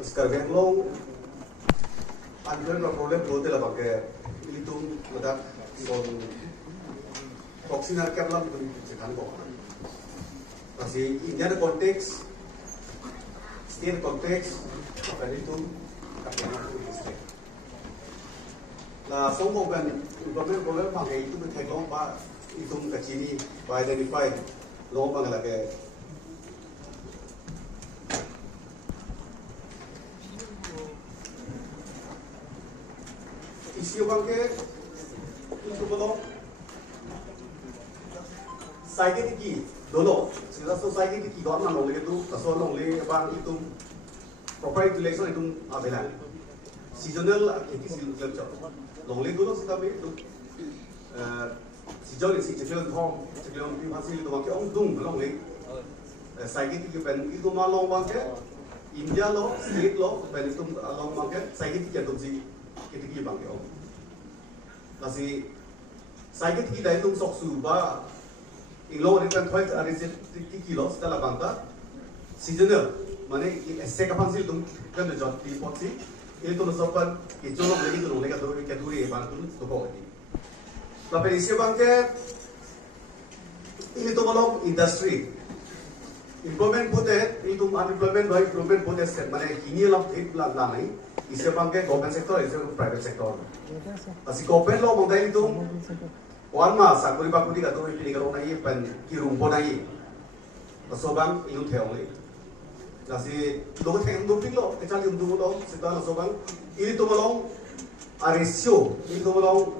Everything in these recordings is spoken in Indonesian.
Sekarang lo ada problem bote lah pakai itu mata son toksinar kepala itu sekarang kok masih Indian konteks state konteks apa itu apa itu nah semua kan problem pakai itu kita lomba itu kecini by identify lomba lagi isu bangke itu belum psychiatric dulu sudah psychiatric gak nang oleh itu kasih oleh bang itu property relation itu available seasonal itu seasonal job oleh dulu sudah itu seasonal home seasonal hasil itu bangke om dung belum oleh psychiatric pen itu malam bangke India lo state lo pen itu along bangke psychiatric itu sih kita bangke om masih sakit kita itu sok suba ilo ini kan thoit arisit kilo setelah bangka seasonal mana sekapan sih itu kan jod di poksi itu sopan itu lo lagi itu lo lagi tuh keduri bangku itu kok ini tapi isi bangke ini tuh malam industri employment putih itu unemployment by employment putih set mana ini lah itu lah nai isi bangke government sector isi private sector Asi government lo mengtai itu warna sakuri bakuri kata orang pilih kalau naik pen kirung pun naik nasobang itu teori nasi lo teng do pilo kecali do lo setelah nasobang ini tu malong arisio ini tu malong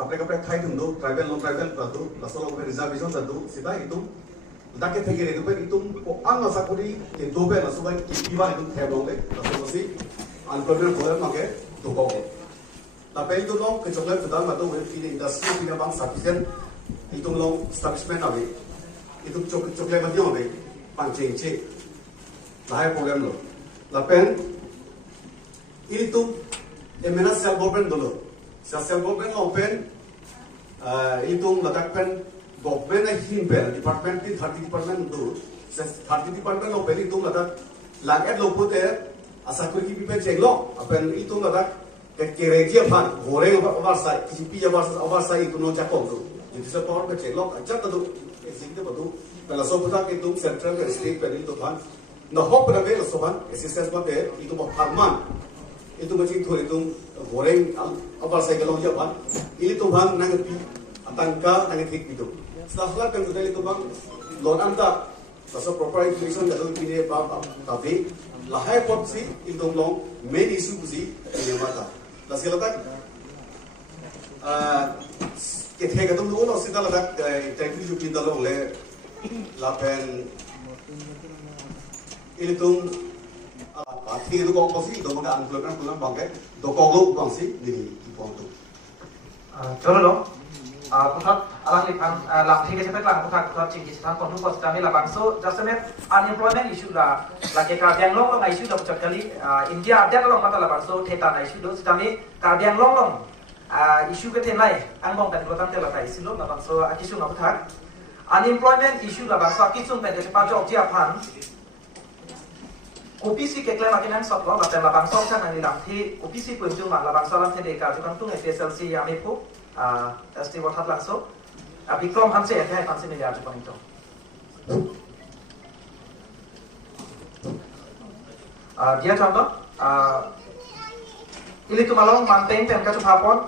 kapre thai do tribal non tribal batu nasolong reservation satu setelah itu dak tegere itu pen itu ang sakuri itu pen nasobang kiban itu teori nasobang si unemployment problem mage dukau tapi itu long kecuali sedang atau ini industri punya bang sufficient itu long establishment abe itu cukup mati abe pancing cek lah problem lo tapi ini tu emana self government dulu self government open itu letakkan government himpen department di 30 department dulu 30 department open itu letak lagat lo putih asal kurang kipi cek lo apa itu letak kerja pan goreng oversight kipi oversight itu non cakap tu jadi setor kecil lok aja tu esiknya betul kalau sobat itu central dan state pen itu pan nah hop berapa sobat assistance pada itu farman itu macam itu goreng oversight kalau dia pan ini tu pan nanti tangka nanti tik itu setelah kan kita itu pan loan anta pasal property relation kalau ini apa tapi lahai popsi itu long main issue sih yang mata Nasi letak, kita ketemu dulu nasi letak teknik juga kita oleh lapen ini tuh pasti itu kok sih itu mereka unemployment pulang bangke dokong bang sih di pon tuh. Coba dong, pusat alah tiga sampai lang pusat tinggi sekarang kontu pos kami lah bangso justament unemployment issue lah lagi kadang long long issue dah pucat kali India ada long mata lah bangso theta na issue dah kami kadang long issue ke tenai angbong kan kelotan telah kai issue lah bangso akisu ngap thak unemployment issue lah bangso akisu pen cepat job dia pan OPC ke klaim akinan sok lo lah bangso kan ani lam thi OPC pun cuma lah bangso lam thede ka jukan tu SLC ami pu ST watat langsung Bikram Hanse ya Hanse ni dia tu itu. Dia contoh ini tu malang manteng tem kacau hapon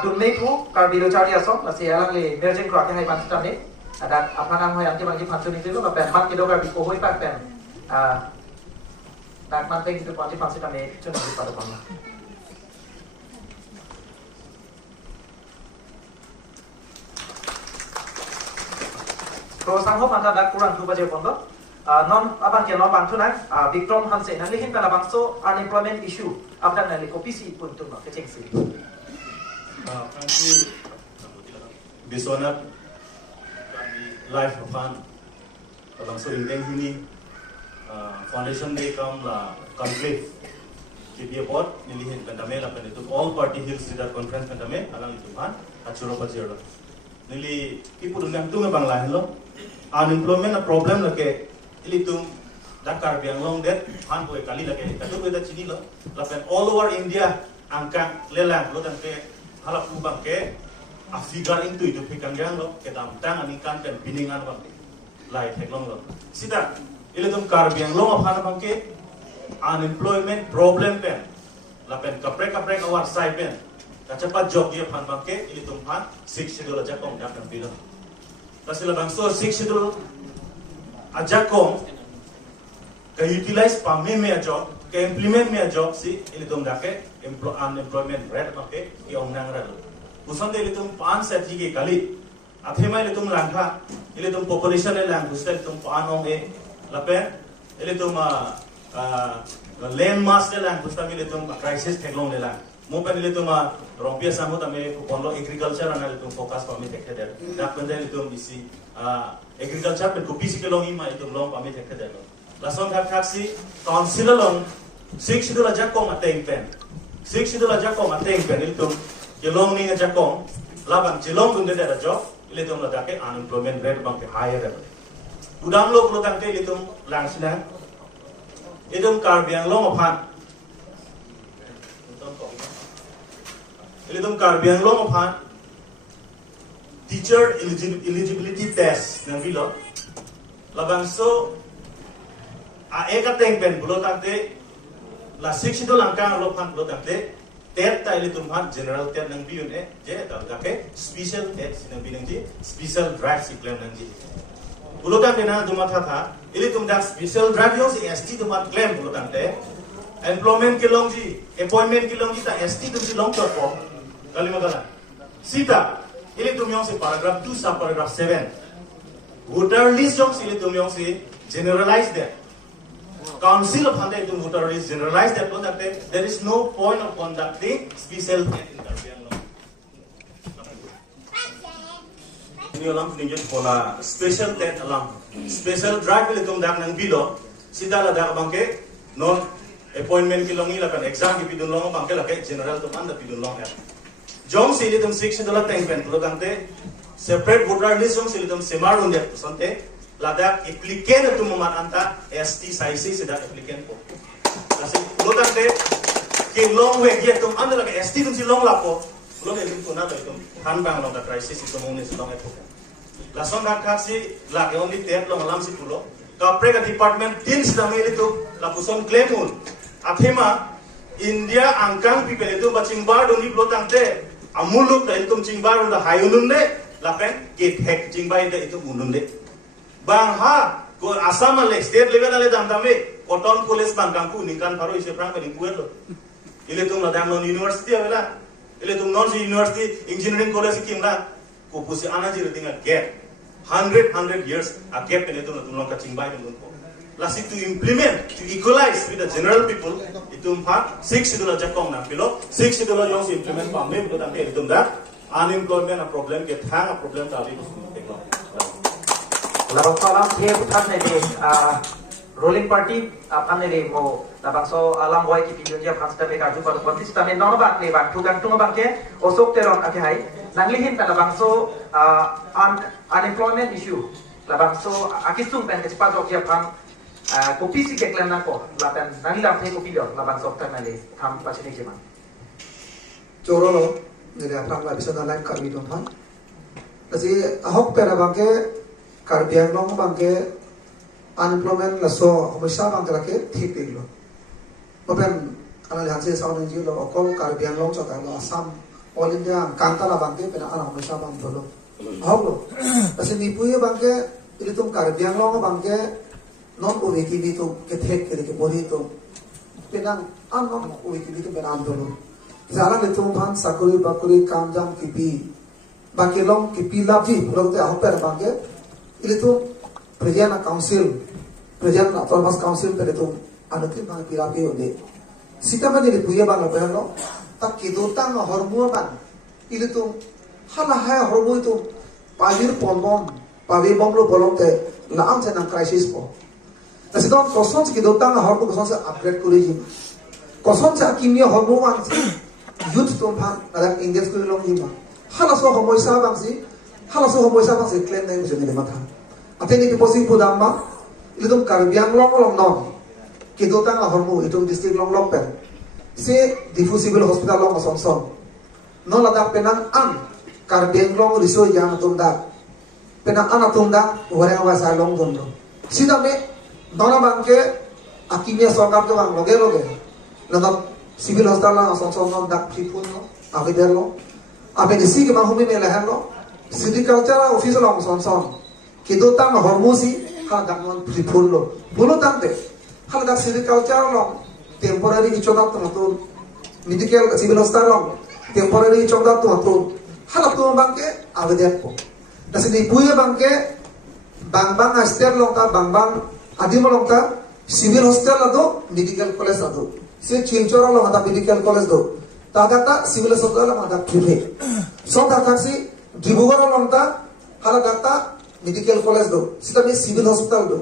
dunmei tu karbilo cari asok masih alang le merging keluar ke hai pantai ni ada apa nama yang kita bagi pantai itu lo pen mat kita karbilo kohoi pak pen nak manteng itu pantai ni cuma di pada pantai. Kalau sanggup anda dah kurang tu baca pondok, non abang kira non bantu nak, Bikram Hanse, nanti him kalau bangso unemployment issue, abang nanti kopisi pun tu nak kecing sih. Nanti besoknya live fund, bangso Indian ini foundation day kam lah conclave, KPA board, nanti him kandame lah kan itu all party hills leader conference kandame, alang itu kan, acuro bajero. Nanti ibu dunia tu memang lain lo. Unemployment problem lagi, itu Dakar Bianglong det han ko kali lagi katu beda chini lo lapen all over India angkang lelang lo tangke halap ubang ke afigar itu fikang yang lo ke tang ani kan pen biningan bang lai theklong lo sida ile tum Kar Bianglong aphan bang ke unemployment problem pen lapen kaprek awar sai pen kacepat job dia phan bang ke ile tum phan 6 schedule aja kong dak bilo tasila bang so 6 schedule aja kong ke utilize pa me job ke implement me job si ili tum dake unemployment rate make ki ongnang ra usan de ili tum 5 set ji ke kali athema ili tum langha ili tum population e lang hostel tum panong e lape ili tum land mass le lang hostel ili tum crisis theklong le lang mo pen ili tum rompia samu tame ponlo agriculture anal tum focus pa me thekhe der dak pen ili tum isi agriculture pe kopi si kelong ima ili tum long pa me thekhe der lason si council long 6 schedule aja kong ateng pen 6 schedule aja kong ateng pen iltum jelong ni aja kong labang jelong dun de job iltum la dake unemployment rate bang ke higher level udang lo lo tangke iltum langsina iltum Kar Bianglong aphan iltum Kar Bianglong aphan teacher eligibility test nang bilo labang so eka teng pen bulo tante la 6 schedule langkang lo phan bulo tante tet ta ili tum phan general tet nang biun je ta ke special tet nang binang ji special drive si claim nang ji bulo tante na duma tha ili tum dak special drive yo si ST tum claim bulo tante employment ke long ji appointment ke long ji ta ST tum si long chot po kali magala sita ili tum yo si paragraph 2 sub paragraph 7 voter list yo si ili tum yo si generalize that Council of Handa to voter is generalized that there is no point of conducting special interview. Ini alam ninjut pola special tet alam special drive le tum dak nang bilo sida la dak bangke non appointment ki longi la kan exam ki bidun long bangke la ke general tum anda bidun long ya. Jong si le tum 6 dollar tank pen lo kante separate voter list jong si le tum semar unde sante ladak applicant tu mamat anta ST saisi sida applicant po kasi lo tante ke long we dia tum anda la ST tum si long lapo lo ke tum na tum han bang long da crisis itu mong ni long epo la son dak kasi la ke only tet long lam si pulo ka prega department tin sida meli tu la puson claimun athema India angkang people itu baching bar doni lo tante amuluk da itum chingbar da hayunun le la pen get hack chingbai da itu munun le bang ha go asam le state level ale dam dame cotton college bang kangku ningkan paro ise prang pen kuet lo ile tum la dam non university avela ile tum non university engineering college kimla ko pusi anaji retinga gap 100 years a gap in tum tum ka chingbai dun ko lasi to implement to equalize with the general people itum pha 6 schedule jakong na pilo 6 schedule yong si implement pa me do dam te itum da unemployment a problem ke thang a problem ta bi ko Labang salam dia putar ni ruling party apa ni mo labang so alam wai ki pinjun dia phans tabe kaju pada kontis tamen non bak le bak tugang tung bak ke osok teron ake hai nanglihin ta labang so unemployment issue labang so akisung pen kecepat jok dia phang kopi si ke klem nang ko lapan nangli lam the kopi dia labang so ta ni tham pachini jeman Jorolo ni dia phang la bisa live kami tuan tuan kasi ahok pera bangke Kar Bianglong bangke unemployment laso homisa bangke lake thik diglo open ana hanse saun ji lo okol Kar Bianglong chota lo Assam all India kanta la bangke pena ana homisa bang bolo holo ase ni puye bangke ili tum Kar Bianglong bangke non uwiki bi tu ke thek ke bori tu pena an non uwiki bi tu pena andolo zara le tum han sakuri bakuri kamjam kipi bangke long kipi labji lo te ahper bangke itu Prajana Council, Prajana Autonomous Council itu anutin bang pirapi ode. Sita mana di puya bang apa lo? Tak kidotan hormon bang. Itu halah hai hormon itu pavir pom pavir bom lo bolong te laam senang krisis po. Tapi itu koson kidotan hormon koson se upgrade kuri jima. Koson se kimia hormon bang si youth tu bang ada English kuri long jima. Halah so hormon bang si halas ho moisa bang se claim nai mujhe mata ateni ki posi pudamba Ilum Karbiang long non. Kidotang hormu itum district long pen. Se Difu Civil Hospital long son. Non ladak penang an Karbiang long riso yang tumda. Penang an tumda warang wasa long dondo. Sida me nona bangke akimia sokap ke bang loge. Ladak Civil Hospital long son non dak pipun no. Avidel lo. Abe disi ke mahumi me lahan lo. Silviculture office long son. Kidotang hormu si haladak non pipun lo. Bulu tante. Haladak silviculture long temporary ichodat tumatun. Medical Civil Hospital long temporary ichodat tumatun. Halap tu bangke avidel po. Nasi di puya bangke bang aster long ta bang adim long ta Civil Hospital ado medical college ado. Se Chilchora long ada medical college do. Tagata Civil Hospital long ada pure. So taksi Dibugor long ta halagata medical college do. Sita me Civil Hospital do.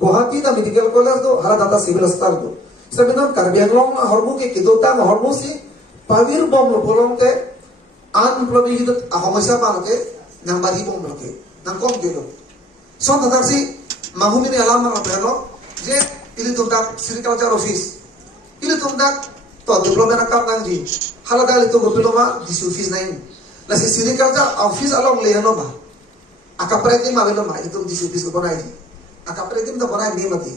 Guwahati da medical college do halagata Civil Hospital do. Sita me non Karbiang long hormu ke kidota hormu si pavir bom lo bolong ke unemployment itu ahomasa panoke nang bari bom lo ke nang kom gelo. So taksi mahumi ni alam mang apelo je ili tundak agriculture office ili tundak to diploma na kap nang ji halaga itu diploma di office nain nasi agriculture office along le no ba akapreti ma belo ma itu di office ko nai ji akapreti to banai ni mati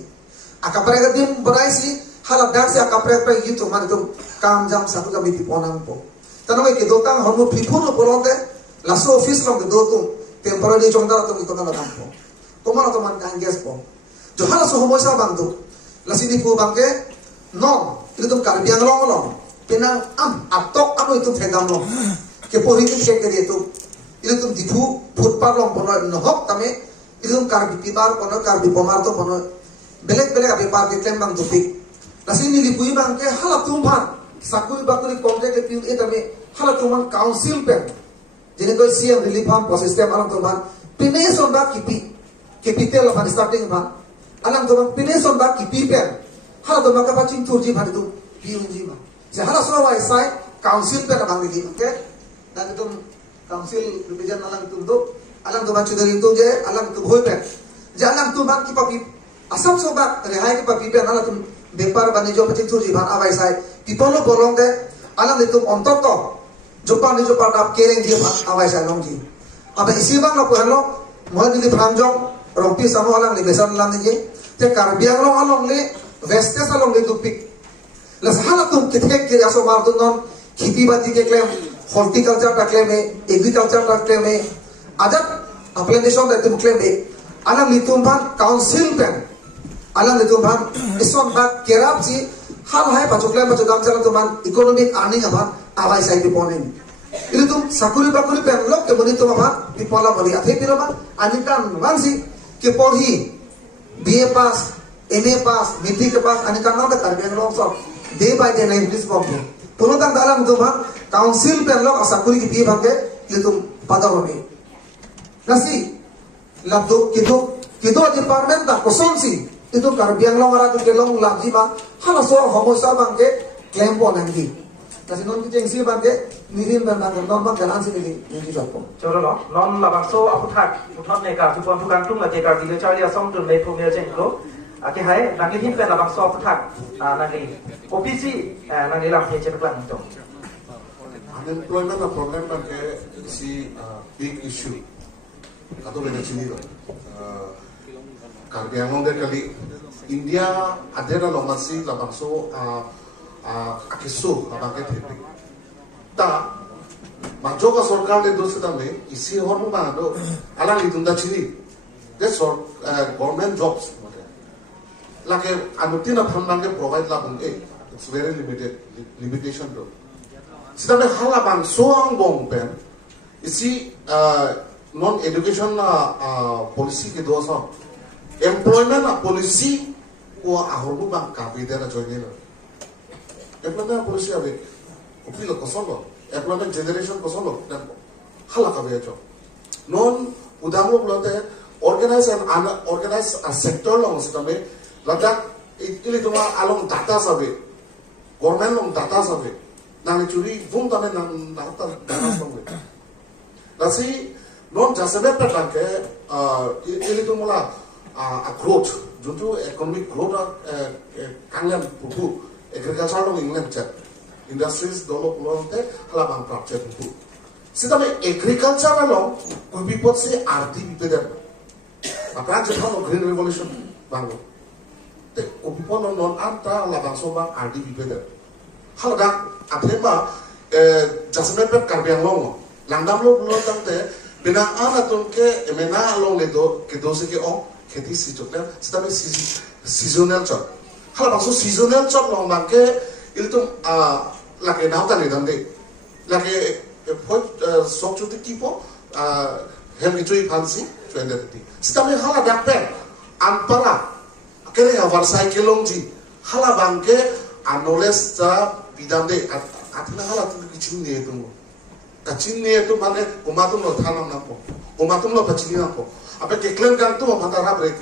akapreti banai si halaga se akapreti itu man itu kam jam satu kami piponang po tanong ke dotang hormo pipono porote laso office long ke dotung temporary chongda to ito na lampo Tomar atau man kangges po. Johana so homo sa bangdo. Lasi di po bangke no itu tum Karbiang long. Penang atok ano itu thegam long. Ke po hikin ke itu. Itu tum dipu putpar long pono no hok tame itu tum Karbi pibar pono Karbi pomar to pono belek api par ke klem bang tupik. Lasi ni lipui bangke hala tumban. Sakui bakuri kongke ke piu etame hala tumban council pen. Jadi ko CM relief fund process tem alam tumban pineson ba kipi capital of starting ba alang to pineson ba kipipen hala to maka pacing turji ba itu piunji ba se hala so wai sai council pe ka bangi ke dan itu council represent alang to do alang to ba chudari to je alang to hoi pe je alang to ba ki papi asam so ba rehai ki papi pe hala to bepar banijo pacing turji ba awai sai pipolo bolong de alang itu ontot to jopan ni jopan ap kereng dia ba awai sai long ji abe isi bang la ko halo mo dili pranjong rompi sama alang le besan lang ni te Karbiang long along le vestes along le dupik las hala tum kitek ke aso mar tu non खेती बाड़ी के claim horticulture का claim है agriculture का claim है आजत अपने देशों में तुम claim है alang litum ban council pen alang litum ban ison ba kerap si hal hai pacu claim pacu dam chala tuman economic earning aban awai sai pe ponen itu tum sakuri bakuri pen lok ke boni tum aban pipola boli athe piro ba anikan mansi ke porhi BA pass MA pass metric ke pass anikan no ka Karbiang long so day by day nine this bomb puno tang dalam tum ban council pen lok sakuri ki pi bangke itu pada boni nasi labdo kido department da kosonsi itu Karbiang long ara ke long labji ma hala so homosa bangke claim po nangi kasi non ki jengsi bangke nirin ban non bang jalan si ni japo Choro lo non la bang so aputhak uthon ne ka supon tukang tung la ke ka dile charia song tun le phomel chen lo ake hai nangi hin pe la bang so aputhak nangi OPC nangi la phe chen plan to Unemployment na problem bangke si big issue ato bena chini lo Karbiang long de kali India adera lo masi la bang so akisu abangke thepi ta majoka sarkar le dosi tame isi hormu bangado alang itunda chini that's all government jobs like anutina phambangke provide la bangke it's very limitation do sidame hala bang so ang bong pen isi non education policy ke dosa employment policy ko ahormu bang kabidera joinelo employment policy abe opilo kosolo employment generation kosolo dan hala kabe jo non udamo blote organize and unorganized sector long sidame ladak ili tuma along data sabe government long data sabe nang churi vung tame nang data data sabe lasi non jasame petanke ili tumula growth যোনটো economic growth kangen pupu agriculture dong England chat industries develop lorte halabang project pupu sita me agriculture along koi bipot se RD bipeder maka jethon green revolution bango te ko bipot non anta halabang so bang RD bipeder haladak athema jasme pe karbiang long langdam lo tang te binang ana tumke emena along le do ke do se ke ong खेती सीजन सितामे seasonal job hala bangso seasonal job long bangke iltum lake naw ta lidam de lake phoj sok chuti tipo hem gichui phansi twende ti sitame hala dakpe ampara kene ya varsai kelong ji hala bangke knowledge ta bidam de athina hala tu kichin ne tu kachin ne tu mane kumatum lo thanam na ko kumatum lo bachini na ko apa keklaim kan tu mata rap break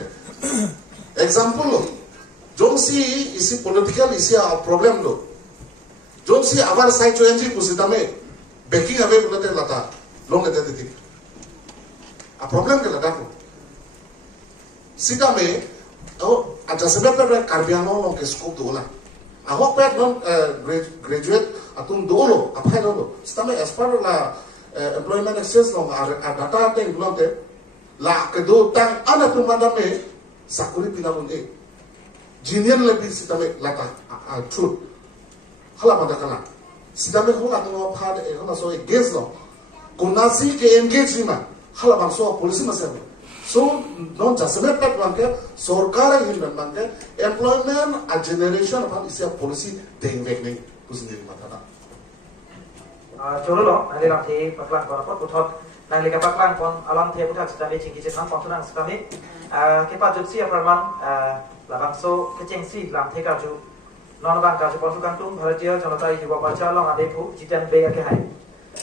example lo jomsi isi political isi problem lo jomsi abar sai choenji kusitame backing ave bulate lata long ete ti a problem ke lata ko sitame aja sebab pe karbiano lo ke scope do la a hok pe non graduate atum do lo apai lo sitame as part la employment access lo a data te implemente la kedo tang ana tu madame sakuri pinalun jinian lebih sitame lata truth hala pada kana sitame hola tu phade hola so against lo kunasi ke engage ma hala bang so policy ma so non just me pet banke sarkar hin banke employment a generation of isia policy deng vek nei pusni mata na Cholo nanti nanti paklan kono pot putot nanti ke paklan kon alam the putat sitami cingki cekam kon tunang sitami ke pajut si aparman labang so keceng si lam the kaju non bang kaju pon tukang tung Bharatiya Janata Yuva Morcha long ade phu jitan be ke hai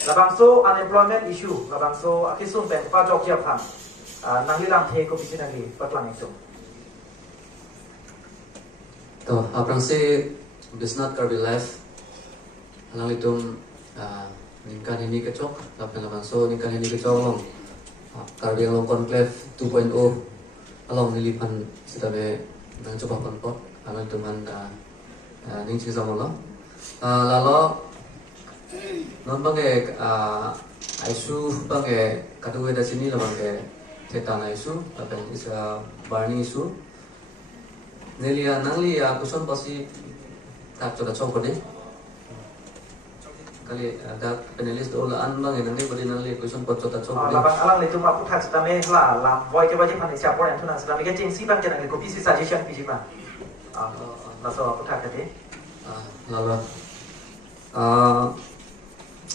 labang so unemployment issue labang so akisung pen pa jok ya phan nanti lam the ko bisi nanti paklan itu to aprang se bisnat karbi life alang itum ningkan ini kecok tapi lawan so ningkan ini kecok long karbi long conclave 2.0 along nilipan sitabe nang coba konpot alang teman ning chi sama lo lalo non bange aisu bange kadue da sini lo bange tetana isu tapi isa barni isu nelia nangli ya kuson pasti tak coba coba deh kali ada panelis dola an bang yang nanti beri nangli kuson pot coba coba deh labang alang itu mak putat sitame la lam boy ke wajib pan siapa yang tunang sitame ke cing si bang jangan kopi si suggestion biji pan laso putat tadi lalu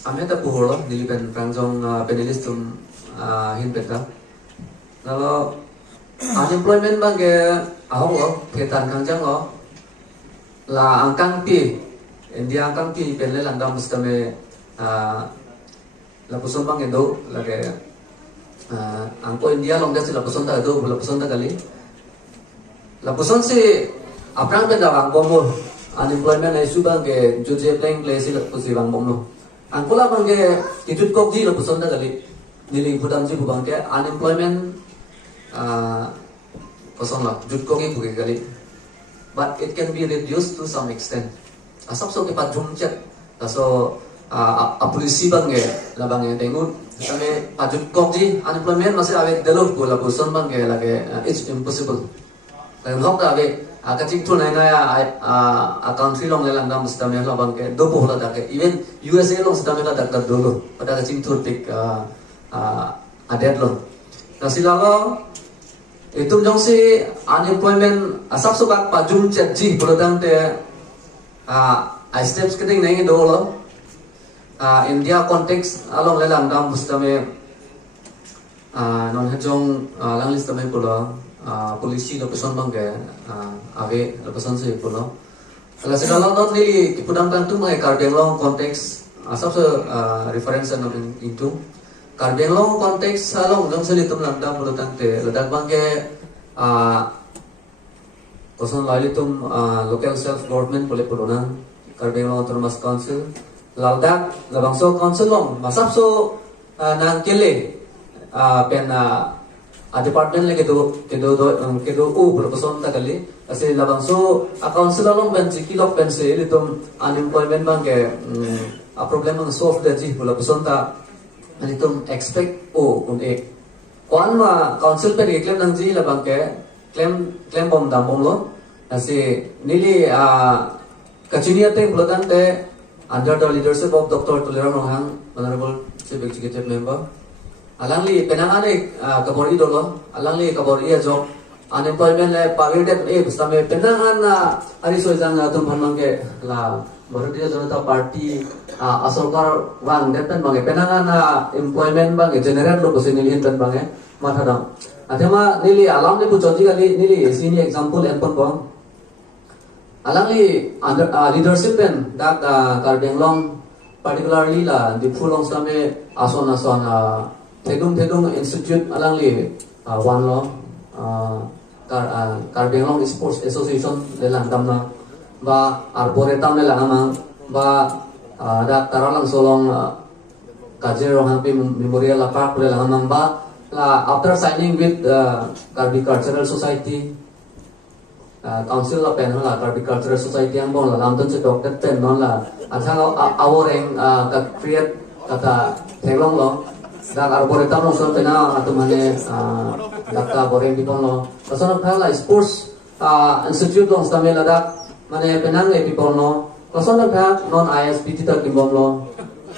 ame tak puholo dilipen prangjong panelis tum hin peta lalu unemployment bang ke ahok lo ketan kangjang lo la angkang pi India angkang pi penle landam mustame la puson bang edo la ke angko India long dasi la puson ta edo la puson ta kali la puson si aprang benda bang bomo unemployment ay subang ke juje playing place la pusi bang bomo angko la bang ke itut kok ji la puson ta kali nili budam ji bang ke unemployment kosong lah jut kok i buke kali but it can be reduced to some extent asap so ke pat jum chat so polisi bang ke la bang ke tengut same pajut kok ji unemployment masih awet delo ko la puson bang ke la ke it's impossible dan hok ta be akacik tu nai nai country long le langdam mustame la bang ke do po la ta ke even USA long mustame la ta dolo pada kacik tu tik adet lo nasilalo itu jong si unemployment asap so bak pajum chat ji prodang te steps keting nai do lo India context along le langdam mustame non hajong langlis tame pulo polisi lo peson bang ke ave lo peson se pulo kalau segala not really pudang kan tu mai karbeng long konteks asap so reference no into karbeng long konteks salong dong seli tum landam pulo tante ledak bang ke koson lali tum local self government pole pulo na karbeng long autonomous council laldak labang so council long masap so nang kele pen department le kedo berpeson ta kali ase labang so council along ben kilok ben se litum unemployment bang ke problem ang solve da ji bula peson ta litum expect kwan ma council pe claim nang ji labang ke claim bom dam bom lo ase nili kachinia te buladan te under the leadership of Dr. Tulera Rohang, Honorable Chief Executive Member. Alangli penangane kabori dolo, alangli kabori ajo unemployment le pagirdet bustame penangan ari soijang tum phanmangge la Bharatiya Janata Party asokar wang depen bange penangan employment bange general lo bose nili hintan bange mathadam adema nili alamne pu jodi gali nili sini example empon bang alangli under leadership pen dak Karbenglong particularly la di phulong same ason Thedung Institute alangli one lo Karbenglong Sports Association le langdam na ba arboretum le langamang ba dak taralang solong Kajero Hampi Memorial Park le langamang ba la after signing with Karbi Cultural Society council la pen la Karbi Cultural Society ang bon la lamton se doctor pen non la athang aworeng ka create kata thelong lo dak arboretum lo so pena atumane dakka boreng dipon lo kasono phala sports institute lo stame la dak mane penang e people no kasono pha non ISPT ta kimbom lo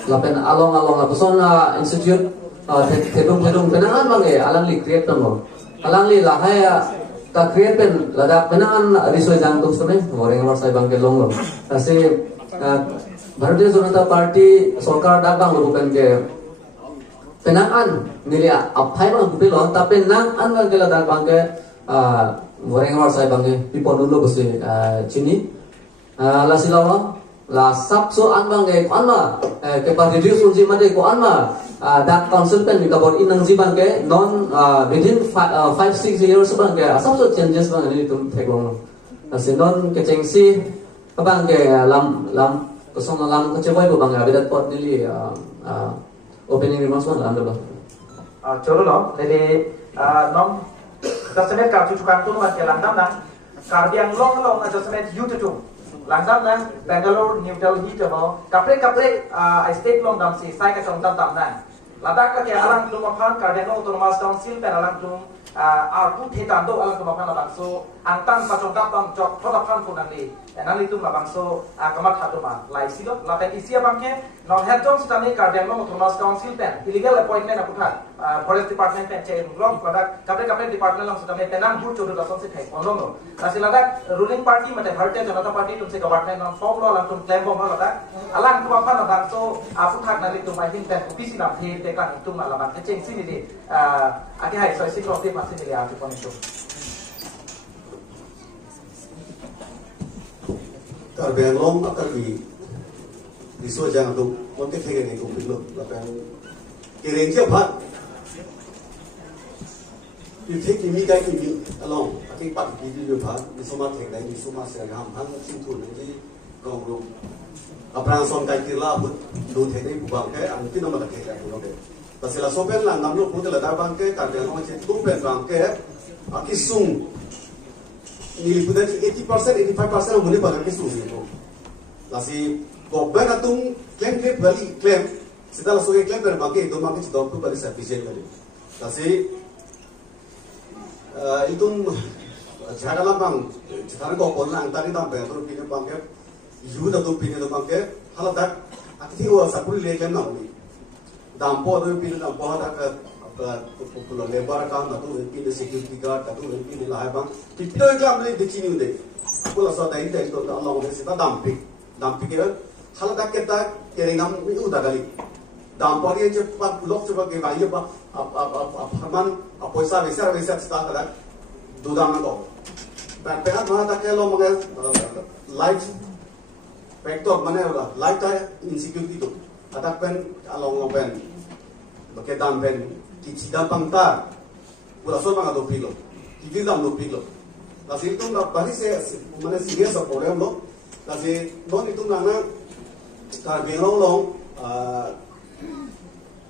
la pen along la kasona institute thedung penangan bange alangli create lo alangli la haya ka create pen ladak penangan risoi jang tum stame boreng war sai bangke long lo ase Bharatiya Janata Party sarkar dak bang lo pen ke penangan nilia aphai bang gupe lo tapi nang an bang ke ladak bangke boreng war sai bangke people lo bose chini la silawa la sabso an bangke anma ke pa reduce unji made ko anma dak council pen ni kabor inang ji bangke non within 5-6 years bangke sabso changes bang ni tum theklong ase non ke chengsi bangke lam kosong lam ko cheboy bang abidat pot nili opening remarks bang lam choro lo jadi nom adjustment ka chukan tu mat ke langdam na Karbiang long adjustment youth tu langdam na Bangalore New Delhi to ho kapre state long dam si sai ka chong dam na ladak ka ke alang tu maphan Karbiang autonomous council pe alang tu arpu thetan do alang tu maphan labang so angtan pachong tam jok thoda phan punali enali tu labang so kamat hatuma lai silo lapen isia bangke non head jobs tani Karbiang autonomous council pen illegal appointment aputha forest department pen che long ladak kapre department long sutame penang bu chodu dason se thai onlong kasi ladak ruling party mate Bharatiya Janata Party tum se government non form lo lang tum claim bom ladak alang tu maphan labang so aputha nali tu mai hin pen pc nam the te kan tum labang ke cheng sini di ake hai so sik lo te pasin ni a tu pon tu Karbenglong akan di so jangan tu monte kege ni kumpul lo lapang kirenja bhat you take me guy me along ati pat di di bhat di soma thek dai di soma se ham han chin tu ni gong ru aprang son kai kirla but do thek dai bang ke an tin ma thek dai lo ke pasila soben la nam lo put la da bang ke Karbenglong che tu pen bang ke aki sung nili pudan 80% 85% muli bagan ke susi ko lasi government atung claim sida la soge claim per bagi do maki chidok tu bali sufficient kali lasi itun jagala bang chithar ko kon ang tari dam be to pine bang ke yu da to pine do bang ke hala dak akthi wa sapul le claim na ni dam po do pine dam po da popular labor account atu pine security guard atu pine la bang pipino exam le dichini unde pula so dai dai to Allah mo sita dampi ke hala dak ke ta keringam u da gali dam po ye che pa lok che ba ke ba ye ba man poisa visa sta ka du dam na ko ba pe ma ta ke lo mo life factor mane life ta insecurity to atak pen along open ke dam pen ki dampang ta pula so mga do pilo ki dam do pilo kasi itu na bali se mane serious sa problem lo kasi don itu na Karbenglong long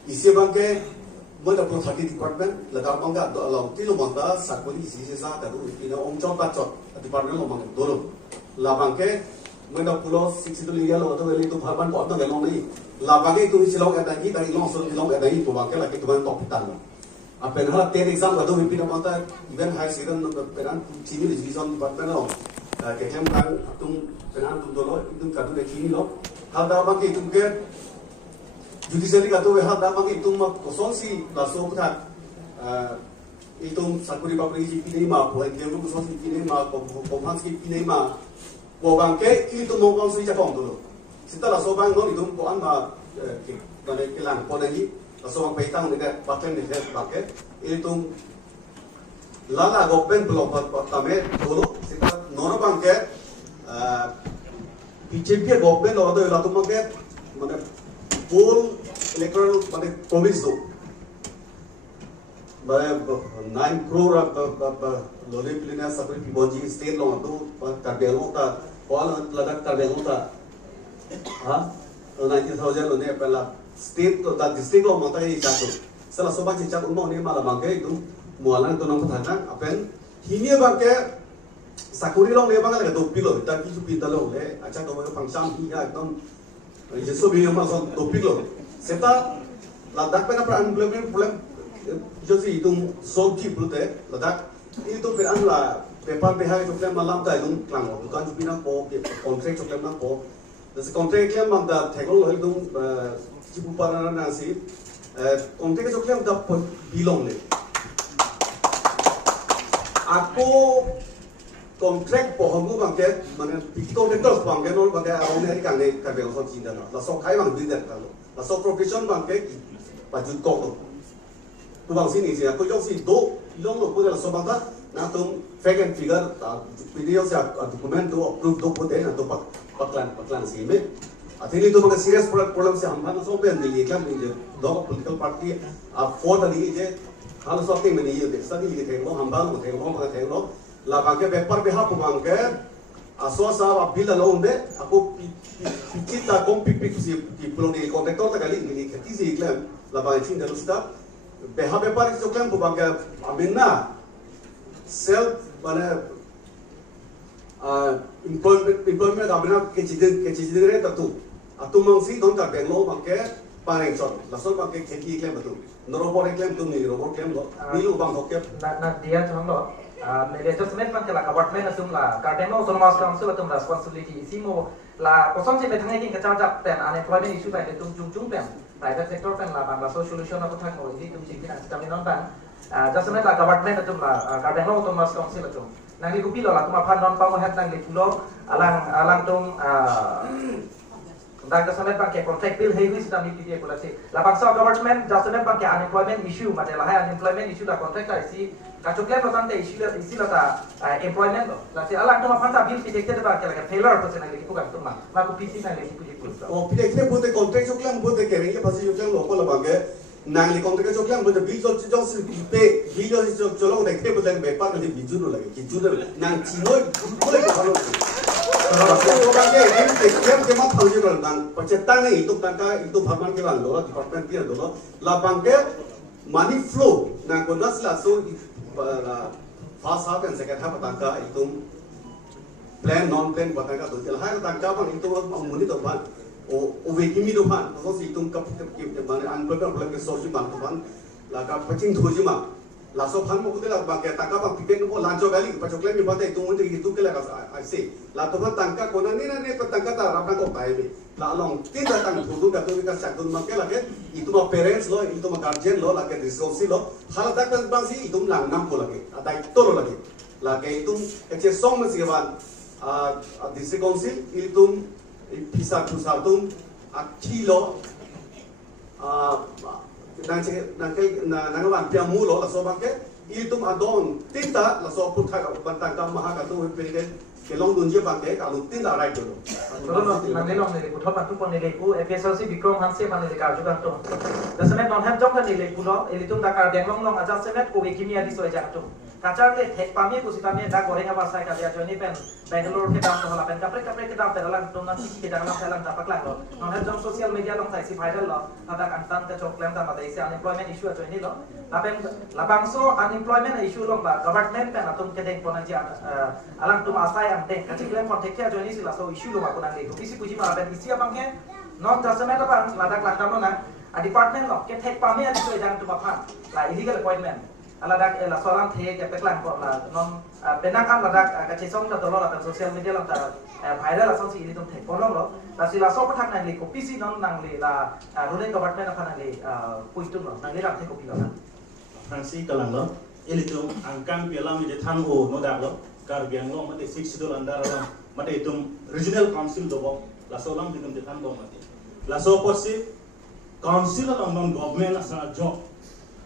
isi bangke Mula pun 30 department, letak bangga lalu ti lomang ta sakuri sisi sa kadu ina omcot bacot department lomang dulu. Labang ke mula pulau 62 liya lo tu itu bharban kau tu gelong ni. Labang ke itu silau ada ni dari long sun long ada ni tu bangke lagi tu bang top pitan. Apa yang hal 10 exam kadu hipi nama ta even high second peran sini division department lo. Kehem kan tung peran tung dulu itu kadu de kini lo. Hal dah bang ke itu ke judiciary katu hal dah bang itu mak kosong si langsung tak itu sakuri papri ji pinai ma po dia pun kosong si pinai ma kompas ki pinai ma po bangke itu mau kong si jakong dulu setelah sobang no itu po an ma mana kilang po lagi langsung bang petang dekat paten dekat bangke itu lala government belum pertama dulu setelah nora bangke BJP government lo ada lalu bangke mana full electoral মানে province do 9 crore lole plena sabri pibonji state lo do karbelo ta wal ladak karbelo ta ha 90000 lo ne pela state to da district lo mata hi chato sala soba chi chat ummo ne mala bangke itu mualan to nang thana apen hini bangke sakuri lo ne bangala do pilo ta ki chu pitalo le acha to ma pangcham hi ya ekdom Yeso bini ama son topik lo. Seta ladak pena pra unemployment problem josi itung sogi pulte ladak itu peran la paper behai to claim malam ta itung klang lo bukan jupina po contract to claim na po. Dasi contract claim mang da thegol lo itung cipu parana nasi contract to claim da bilong le. Aku contract pohongu bangke mana piki contractors bangke nol bangke awalnya hari kang ne karbel so cinta no la so kai bang binder kalau la so profession bangke bajut kok tu bang sini sih aku jauh sih do ilong lo punya la so bangka na tum fake and figure video se dokumen tu approve do punya na tu paklan sih me athili tu bangke serious problem se hamban so pe andili kan ini do political party for the je hal so thing meni ye study ye thelo hamban mo thelo la bangke paper beha pumangke aso sa apil la onde aku picita kom pipik si pulau di kontraktor ta kali ni khati si iklam la bangke chin dalu sta beha paper so klam pumangke aminna self mana employment amina ke chidin ta tu atu mangsi don ka benglo bangke pareng chot la so bangke khati iklam tu norobor iklam tu ni robor iklam lo bilu bang hoke na dia chong lo Media adjustment kan kala government asum la kardemo autonomous council atum responsibility simo la kosong se betang king kacau jak pen unemployment issue pen tum jung pen private sector pen la bangla solution apa thang mo ini tum chikin as kami non pen adjustment la government atum la kardemo autonomous council atum nang li kupilo la tuma pan non pa mo het nang li pulo alang tum Dagda sampai pakai contract bill heavy sudah mimpi dia kolasi. La bangsa government jasane pakai unemployment issue macam lah unemployment issue la contract lah isi kacuknya pertama issue lah ta employment lo. Lasi alang tu macam bill predicted pakai lagi failure tu senang lagi bukan tu mah. Aku PC senang lagi puji. Oh predicted buat contract coklam buat kering pasti coklam lo kalau bangke nang li contract coklam buat bill jong pay bill jolong dekte buat paper nanti bijur lagi kijur nang cino boleh kalau Kalau bangke ini kemat tahu je tentang pencetan itu tangka itu bahan kilang dola department dia dola la bangke money flow nang konas la so fasa kan second half tangka itu plan non plan tangka tu jelah hai tangka bang itu muni tu ban o wekimi tu ban so si itu kap mana unemployment problem ke source ban tu ban la ka pacing tu je mah la so phan mo kutela bangke tangka bang pipen ko lanjo gali pachokle mi bate itu muni itu ke la I say la to ban tangka kona ni na ne tangka ta rapna ko pai me la long tin da tang thu da to ka sak dun ma ke la ke itu ma parents lo itu ma guardian lo la ke resource lo hala tak ban si itu lang nam ko la ke ada itu lo la ke itu ke song ma si ban district council itu pisa tum akilo nang ban pia mu lo la so ba ke itu adon tinta la so put ka bantang ka maha ka tu pe ke long dun je ba ke ka lu tinta right do nanti long ni putot patu pon ni leku FSLC Bikrom Hanse pan ni ka juga tu dasame non ham jong kan ni leku lo itu tak ada yang long aja semet ko kimia di so ja tu kacar le thek pami ku sitami da goreng apa sai ka dia joini pen Bangalore ke dalam tohala pen kapre ke dalam teralang tunan siki ke dalam selang dapat lang lo non ada jom sosial media long sai si viral lo ada kantan ke choklem ta mata isi unemployment issue joini lo lapen labangso unemployment issue lo ba government pen atum ke deng pona ja alang tum asai am deng kacik lem kon thek joini sila so issue lo ma kunang le isi puji ma pen isi abang ke non tasame apa ladak lakam lo na a department lo ke thek pami adi so idang tu bapan la illegal appointment aladak la solam the ke peklang ko la non benang ladak ka chesong ta tolo la social media la ta viral asong si idum thek polong lo la sila so pathak nang li ko pc non nang li la ruling government ka nang li puitum lo nang li rak thek ko pilo na Fransi kalang lo ilitum angkang pialam je than ho no dak lo kar biang lo mate 6 dol andar lo mate itum regional council do bo la solam itum je than bo mate la so posi council lo non government asana job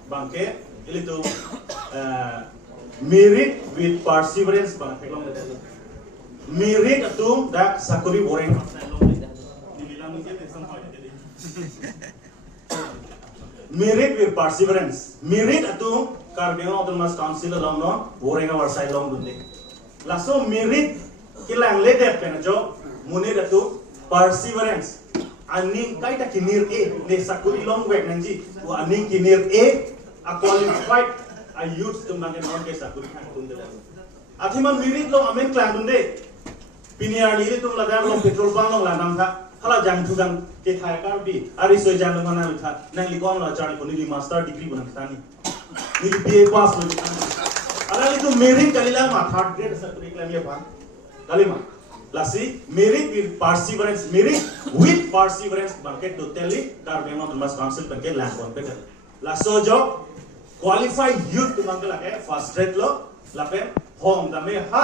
bangke itu merit with perseverance bang peklong itu merit itu dak sakuri boreng merit with perseverance merit itu karbeng autonomous council long no boreng awar sai long dunde laso merit kilang lede penajo munir itu perseverance aning kaita kinir ne sakuri long wek nanji wa aning kinir a qualified a youth tum bangen non ke sakuri khan tum de athiman mirit lo amen klang tum de piniar ni tum lagar lo petrol bang lo lanam tha khala jang thu gang ke thai kar bi ari so jang lo mana tha nang li kon lo chari ko ni master degree bunan thani ni BA pass lo ala li tum merit kalila ma third grade sakuri klam ye bang kalima lasi merit with perseverance banket to teli kar beno tumas council banket land kon pe la sojo qualified youth tu mangla ke first grade lo la pe home da me ha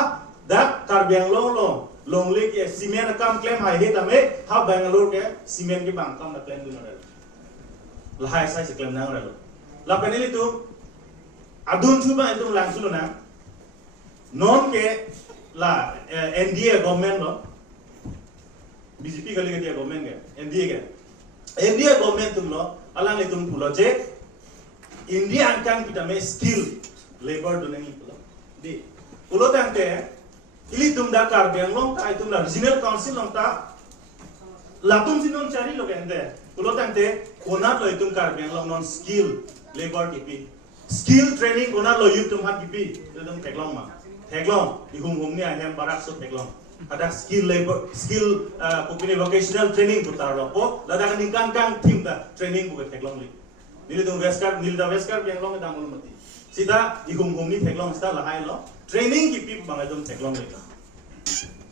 da karbiang lo longli ke cement kam claim hai he da me ha Bangalore ke cement ke bang kam da claim du na la hai sai se claim na ra lo la pe ni tu adun thu ba tu lang su lo na non ke la NDA government lo BJP kali ke dia government ke NDA government tum lo alang le tum pulo je India angkang kita me skill labor dunengi pulo di pulo tante ili tum da kar biang long ta tum la regional council long ta latum sinon chari lo gende pulo tante kona lo tum kar biang long non skill labor kipi skill training kona lo tum hat kipi tum teklong ma teklong di hum ni ayam barak so teklong ada skill labor skill popine vocational training putar lo po lada kan kang tim da training bu teklong li nilda weskar biang long da mul mati sida di hum ni teklong sta la hai lo training ki pip bang adom teklong le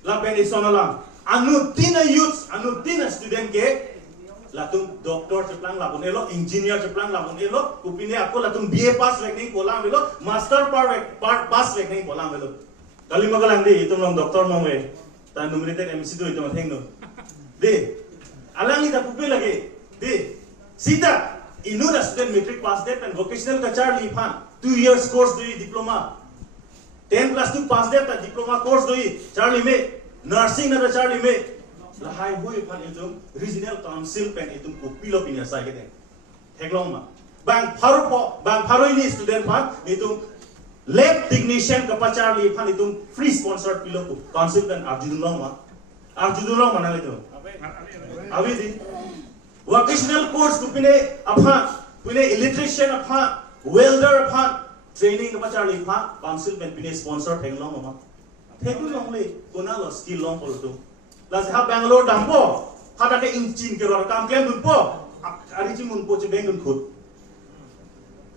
la ben isonala anu tina youth anu tina student ke latung doctor cheplang labun elo engineer cheplang labun elo upine ako latung BA pass wek nei kolam elo master pass wek nei kolam elo kali magalang de itung long doctor mong we ta numrite MC do itung theng no de alang ida pupe lage de sida inu da student matric pass de pen vocational ka char li phan 2 years course doi diploma 10+2 pass de ta diploma course doi charli me nursing na charli me la hai hui phan itum regional council pen itum ko pilo pinya sai ke theklong ma bang pharo ni student phan itum lab technician ka charli phan itum free sponsored pilo ko council pen arjudulong ma na le to avi di vocational course ko pine apha pine electrician apha welder apha training ka charli pha council pen pine sponsor theklong ma theklong le kona lo skill long polo to las ha Bangalore dampo hada ke inchin ke ro kam klem dun po ari chi mun po che beng dun khut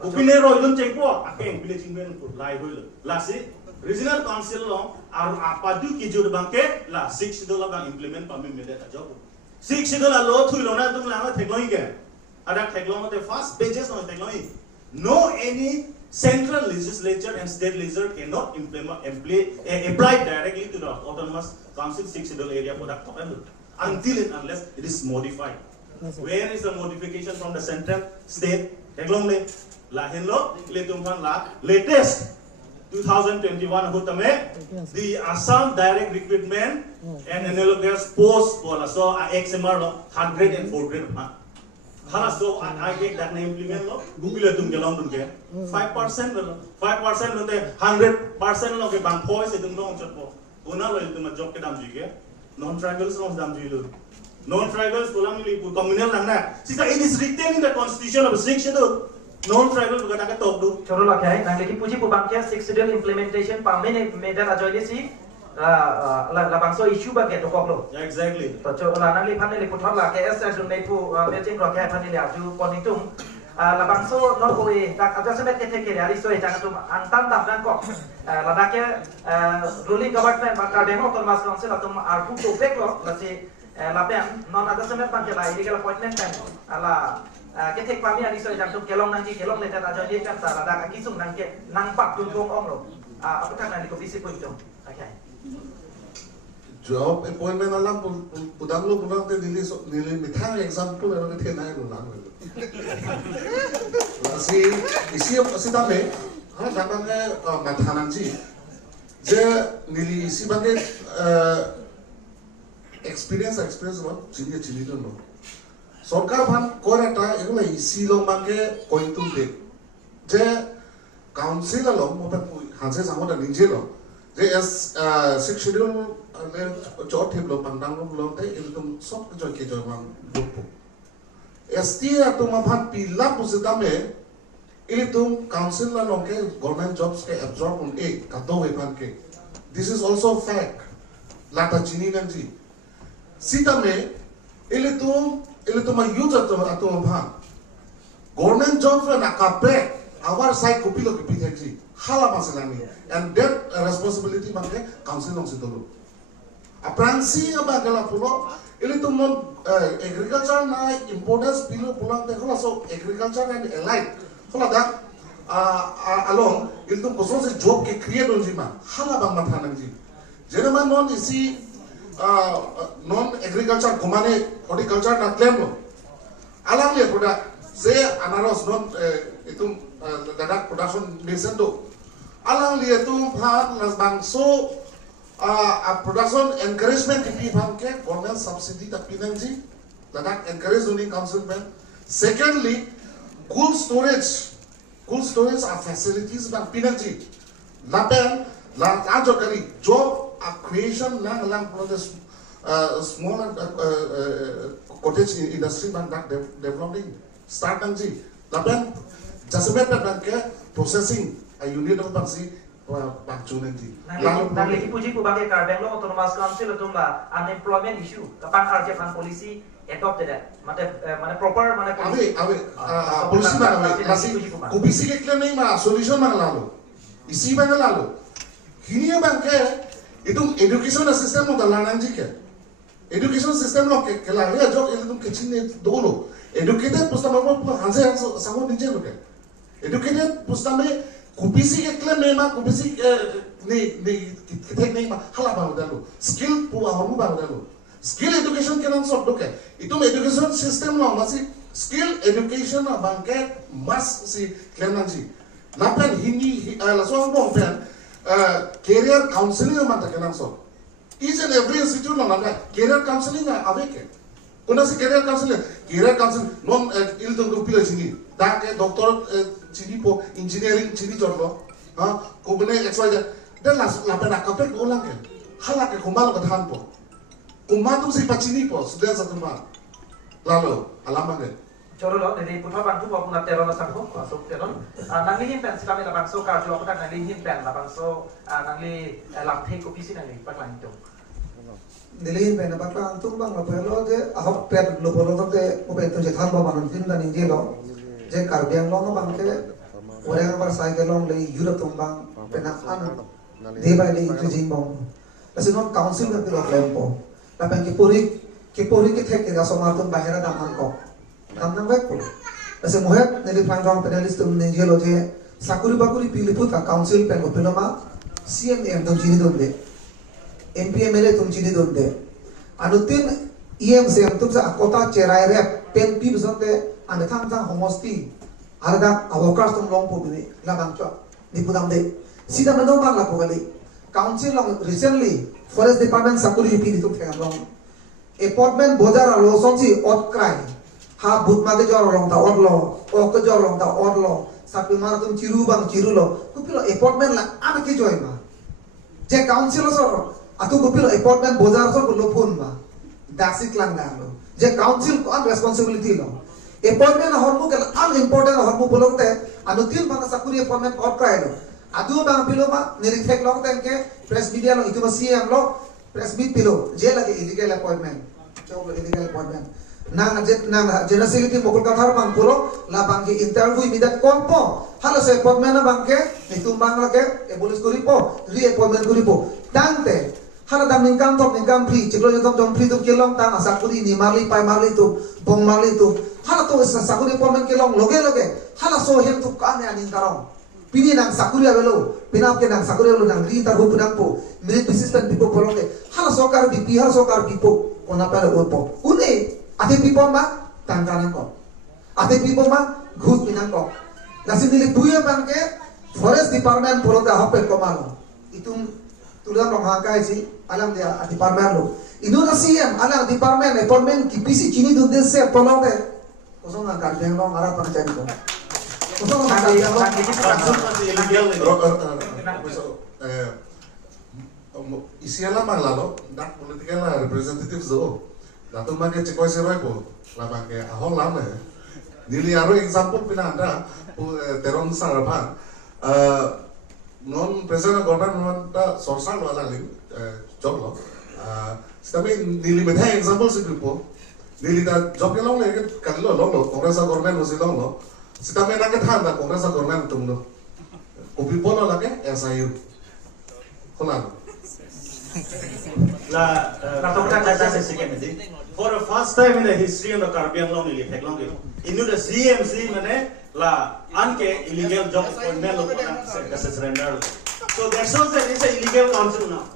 upine ro dun cheng po akeng pine ching ben khut lai hoi lo lasi regional council lo ar apadu ki jur bangke la 6 dola bang implement pami mele ta job 6 dola lo thui lo na tum la theklong ke ada theklong te first pages no theklong no any central legislature and state legislature cannot apply directly to the autonomous council 6 schedule area product until and unless it is modified. Where is the modification from the central state? Teglong le la henlo le tumpan la latest 2021 hutame the Assam direct recruitment and analogous post for so XMR 100 and 4 grade Halas so I get that name implement lo. Google tum gelong tum ke 5% lo 5% lo te 100% lo ke bang poi se tum no chot po. Una lo tum job ke dam ji ke non tribals lo dam ji lo. Non tribals pulang li communal nang na. Sisa it is written in the constitution of 6th schedule. Non tribal bukan tak top du. Choro la kai nang leki puji pu bang kia 6th schedule implementation pa mene meda la joy si la bang so issue ba ke to kok lo. Yeah, exactly. To choro la nang li phan le pu thot la ke as dun nei pu meeting ro kai phan le aju pon tung la bang so non ko e tak aja semet ke ke ari so e jang tum antan dap nang kok la da ke ruling government ba ka demo autonomous council atum arpu to bek lo la si la pen non ada semet bang ke la illegal appointment pen ala cái thạch pami ani so jam tum kelong nang ji kelong le ta aja ni kan ta da ki sum nang ke nang pak tung kong ong lo apa kan nang ko visi point tung okay job appointment alam pudang lo pudang te nili mithang example ano ke nai lo lang lo isi tame ha jangan ke mathanan ji je nili isi bange experience lo chini don lo সরকার ভান কোরাটা এগুলো EC long মাঙ্গে কইতুম দে যে council long মোটা হানসে সামোটা নিজে লো যে এস 6 শিডিউল লে জট থেবলো পাংদাং লো তে এলতুম সব জয় কে জয় মান লুপু এসটি আতুম ভান পিলা পুসিতামে এলতুম কাউন্সিল লং কে গভর্নমেন্ট জবস কে অ্যাবজর্ব অন এ কাদো হে ভান কে দিস ইজ অলসো ফ্যাক্ট লাটা চিনি নাজি সিতামে Ilituma youth atuma bhan government jobs na nakapek our side kopi lo kopi thekji hala pasilani and that responsibility bange council nong sidolu apransi abagala pulo ilitum agriculture na importance pilo pulang te hola so agriculture and allied hola da along ilitum koson se job ke create onji ma hala bang mathanang ji jenama non isi non agriculture kumane horticulture na claim lo alang le product se anaros non itum dadak production nation do alang le tum phan las bang so production encouragement ki bang ke government subsidy ta pinang ji dadak encourage doing council ban secondly cold storage are facilities bang pinang ji lapen la ajo kali job creation lang process small cottage industry bang developing start nang ji lapen jasmet bang ke processing a unit of bang si bang chunen ji nang leki puji ku bang ke kar bang lo autonomous council tum la unemployment issue kapan RJ plan policy adopted that mane proper mane policy mana lasi kubisi ke claim nahi ma solution mana lalo isi bang lalo hini bang ke itu education system mo dalanang ji ke education system lo ke la ya jok ilum ke chine dolo educated pustama mo hanse sango nije lo ke educated pustame kubisi ke claim ma kubisi ni tek nei ma hala ba dalo skill pu ahormu ba dalo skill education ke nan sob ke itu education system lo masi skill education na bangke mas si claim nang ji napen hini la so bong pen career counseling man ta kenang so each and every institute no nanda career counseling aveke kuna se career counseling non il to pila chini da ke doctor chini po engineering chini jorlo ha ko bune xyz dan la pena kapek ulang ke hala ke kumbal ka than po kumatu si pachini po sudah satu ma lalu alamange Choro lo dari putra bantu bawa punat teron na sangko masuk teron nanglihin pen sila may labangso ka jo kita nanglihin pen labangso nangli langthei ko pisi nangli paklan itu nilihin pen bakla antum bang lo pelo je ahok pet lo polo te o pe to je tham ba manon tin dan inje lo je karbiang lo bang ke orang bar cycle long le Europe tum bang pena an day by day increasing bang kasi non council na pelo lempo la pen ki puri ke thek ke rasomar tum bahera daman ko namnang baik pun. Kasi muhet nili panjang penalis tum ninjelo je sakuri bakuri piliput ka council pen ko piloma CMM tum chini donde MPMLA tum chini donde anutin EMCM tum sa kota cerai rep pen pi besante ane tang homosti arada awokars tum long po bini labang chok ni pudam de sida menong bang lapo kali council long recently forest department sakuri UP tum thang long appointment bozar lo sonsi ot cry ha but ma ke jor long ta orlo o ke jor long ta orlo sapi mar tum ciru bang ciru lo kupilo appointment la ana ke joy ma je council so atu kupilo appointment bozar so lo phone ma dasik lang na lo je council ko an responsibility lo appointment hormu ke an important hormu bolong te anu tin bang sakuri appointment or kai lo adu bang pilo ma nirithek long ten ke press media lo itu ma CM lo press meet pilo je lagi illegal appointment coba illegal appointment nang jenasiliti mukul kathar bang pulo la bang ke interview midat kompo halo se appointment na bang ke nitum bang la ke bolis kuri po re appointment kuri po tante halo dam ningkam pri ciklo jotom jom pri tu kelong tang asakuri ni marli pai marli tu bong marli tu halo tu sakuri appointment kelong loge halo so hem tu kane aning karong pini nang sakuri avelo pinap ke nang sakuri avelo nang ri tar hu punang po minute assistant pipo bolong ke halo sokar bipi halo sokar pipo kona pala urpo une ate pipo ma tangkanan ko ate pipo ma ghus pinang ko nasi nili buya bangke forest department bolong da hopet ko malo itung tulang long hangkai si alam dia department lo inu na CM alam department appointment kipisi chini du des se tolong de kosong angkar yang long arah pangcari ko kosong angkar yang long isialah malah lo, dak political lah representative zo, datuk makai cekoi serai po, lah makai ahong lama, nili aro example pina anda, terong sarapan, non presiden government ta sorsal wala ling, job lo, tapi nili beda example sih po, nili ta job yang long lagi kali lo, kongres government lo sih lo, tapi nak ketanda kongres government tunggu, kopi polo lagi SIU, kolang. For the first time in the history of the Karbi Anglong Ilipek Long, inu the CMC mane la anke illegal job appointment lo surrender. So that shows that it's a illegal council now.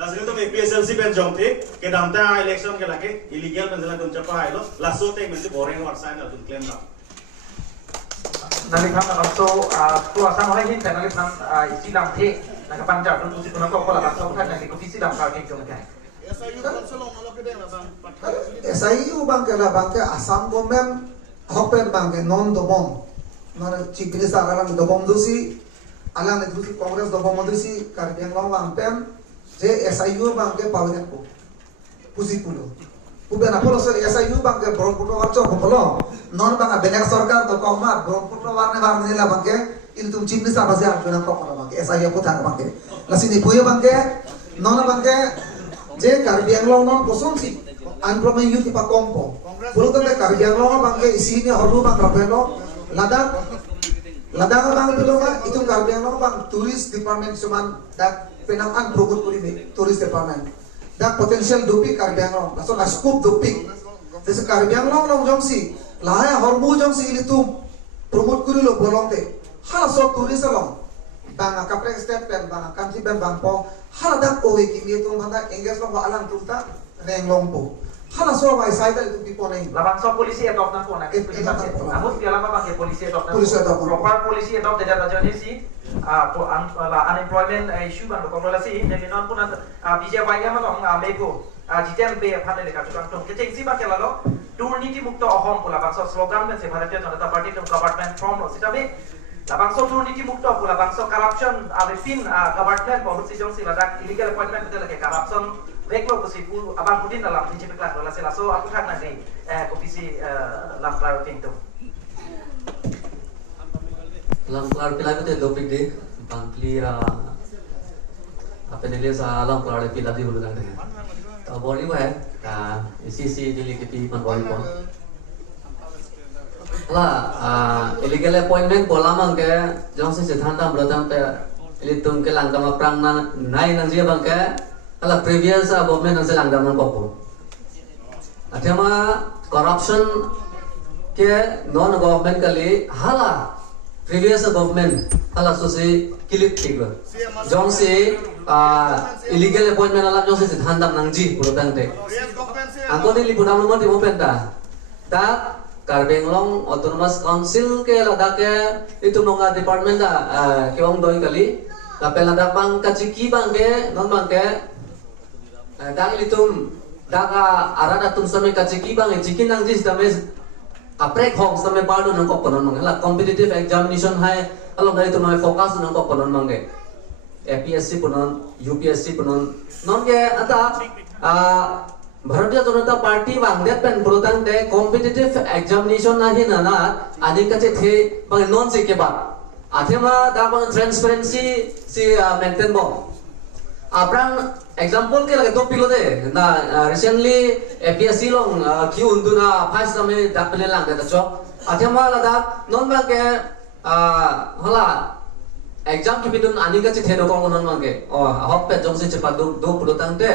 La sino to PSLC ben jomte ke damta election ke lage illegal menjela dun chapa ailo la so te mense boring war sign dun claim na. Nalipang also kuasa mulai hin nalipang isi lamte nakapanjat dun usi kunako pola bakso kan nali ofisi lam ka ke jom kai. SIU bang ke la bang ke Assam government hopen bang ke non dobom nara chief minister alang dobom dusi alang dusi congress dobom dusi Karbi Anglong bang pen je SIU bang ke pawen ko pusi pulo uben apolo so SIU bang ke Brahmputra warcho polo non bang benek sarkar to komar Brahmputra warne warne la bang ke il tum chief minister base arjuna ko bang ke SIU ko thang bang ke lasini puyo bang ke non bang ke je Karbi Anglong non kosong si unemployment youth pa kompo pulo kan Karbi Anglong bang ke isini horlu bang rapelo ladak bang pilo ma itu Karbi Anglong bang tourist department cuman dak penangan promote kuri ni tourist department dak potential doping Karbi Anglong so la scope doping dese Karbi Anglong long jongsi lahaya hormu jongsi ili tu promote kuri lo bolong te hala so tourist long bang kapre step pen bang country pen bang po hala dak owe kimi tu handa engage long alang tulta reng long po hala so mai sai itu pipo nei Labang so polisi adopt na ko na polisi amos dia lama bang polisi adopt na proper polisi adopt data jani si unemployment issue bang ko la si ne non pun BJP ya ma long mepo jitem be phane le ka tukang tong ke si ba kelalo দুর্নীতি মুক্ত অসম পোলা বাংশ স্লোগান মেছে ভারতীয় জনতা party two government from সিটাবে লাবাংশ দুর্নীতি মুক্ত পোলা বাংশ কারাপশন আবে ফিন গভর্নমেন্ট বহুত সিজং সি লাদাক ইলিগাল অ্যাপয়েন্টমেন্ট তে লাগে corruption reklo kusi pul abang pudin dalam BJP kelas bola sela so aku kan nanti komisi lam clarifying tu lam clarify itu topik deh bangkli apa nih sa lam clarify lagi dulu kan body wah isi dili kiti man body pon lah illegal appointment bola mang ke jong se thanda bradam pe ilitum ke langkam prang na nai nang dia bang ke ala previous government nang se langkam nang popo athama corruption ke non government kali hala previous government hala so se kilit tiga jong se illegal appointment ala jong se thanda nang ji bradam te angko ni lipudam nomor di mopenda da Karbi Anglong Autonomous Council ke ladake itu nonga department da keong doi kali lapel ladak bang kaciki bang ke non bang ke dang litum daga arada tum sampai kaciki bang cikin nang jis dame Kaprek hong sampai baru nangkop penon mangge lah competitive examination hai along dari itu namanya fokus nangkop penon mangge APSC penon UPSC penon non ke ada Bharatiya Janata Party bang dia pen perutan de competitive examination nahi nana adik kace the bang non se ke bat athema da bang transparency si maintain bom aprang example ke lage to pilo de na recently APSC long ki unduna first time dak pele lang de cho athema la da non ba ke hala exam ki bidun ani ka che the do ko non ma ke hop pe jong se che pa do pulotang de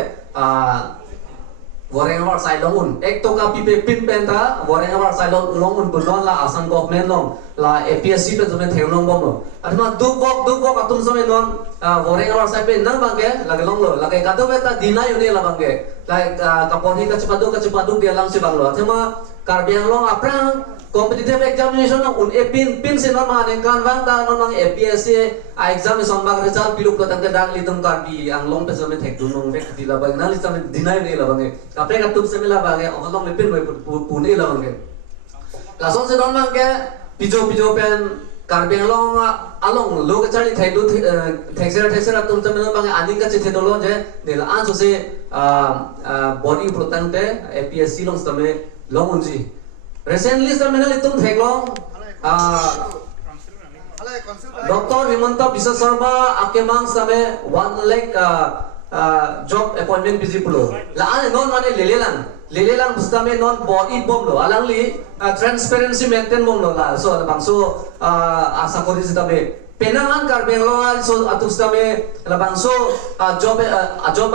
wareng war sai longun ek to ka pipe pin penta wareng war sai longun bunon la asan government long la APSC pe jome theulong bom lo adma du bok atum jome non wareng war sai pe nang bangke la long lo la ke ka do beta dina yune la bangke la ka poni ka chepadu dia lang se bang lo thema karbiang long aprang competitive examination un pin se non ma ne kan wang da non mang APSC examination bang result pilu ko tang dang litum karbi ang long pe jome thek du nong be khati la bang na li sam dina yune la bangke apre ka tum se mila bangke long le pin boy pune la bangke la song se non mang ke pijo pen karbiang long along lo ka chali thai du thexera tum se mila bang ani ka che the do lo je ne la an so se body protang te APSC long stame long unji recently samena litum theklong Dr. Himanta Biswa Sharma akemang same 1 lakh job appointment busy pulo la ane non mane lelelang bustame non body bom lo alangli transparency maintain bom lo la so bangso asa kori sitabe penangan karbiang lo so atustame la bangso job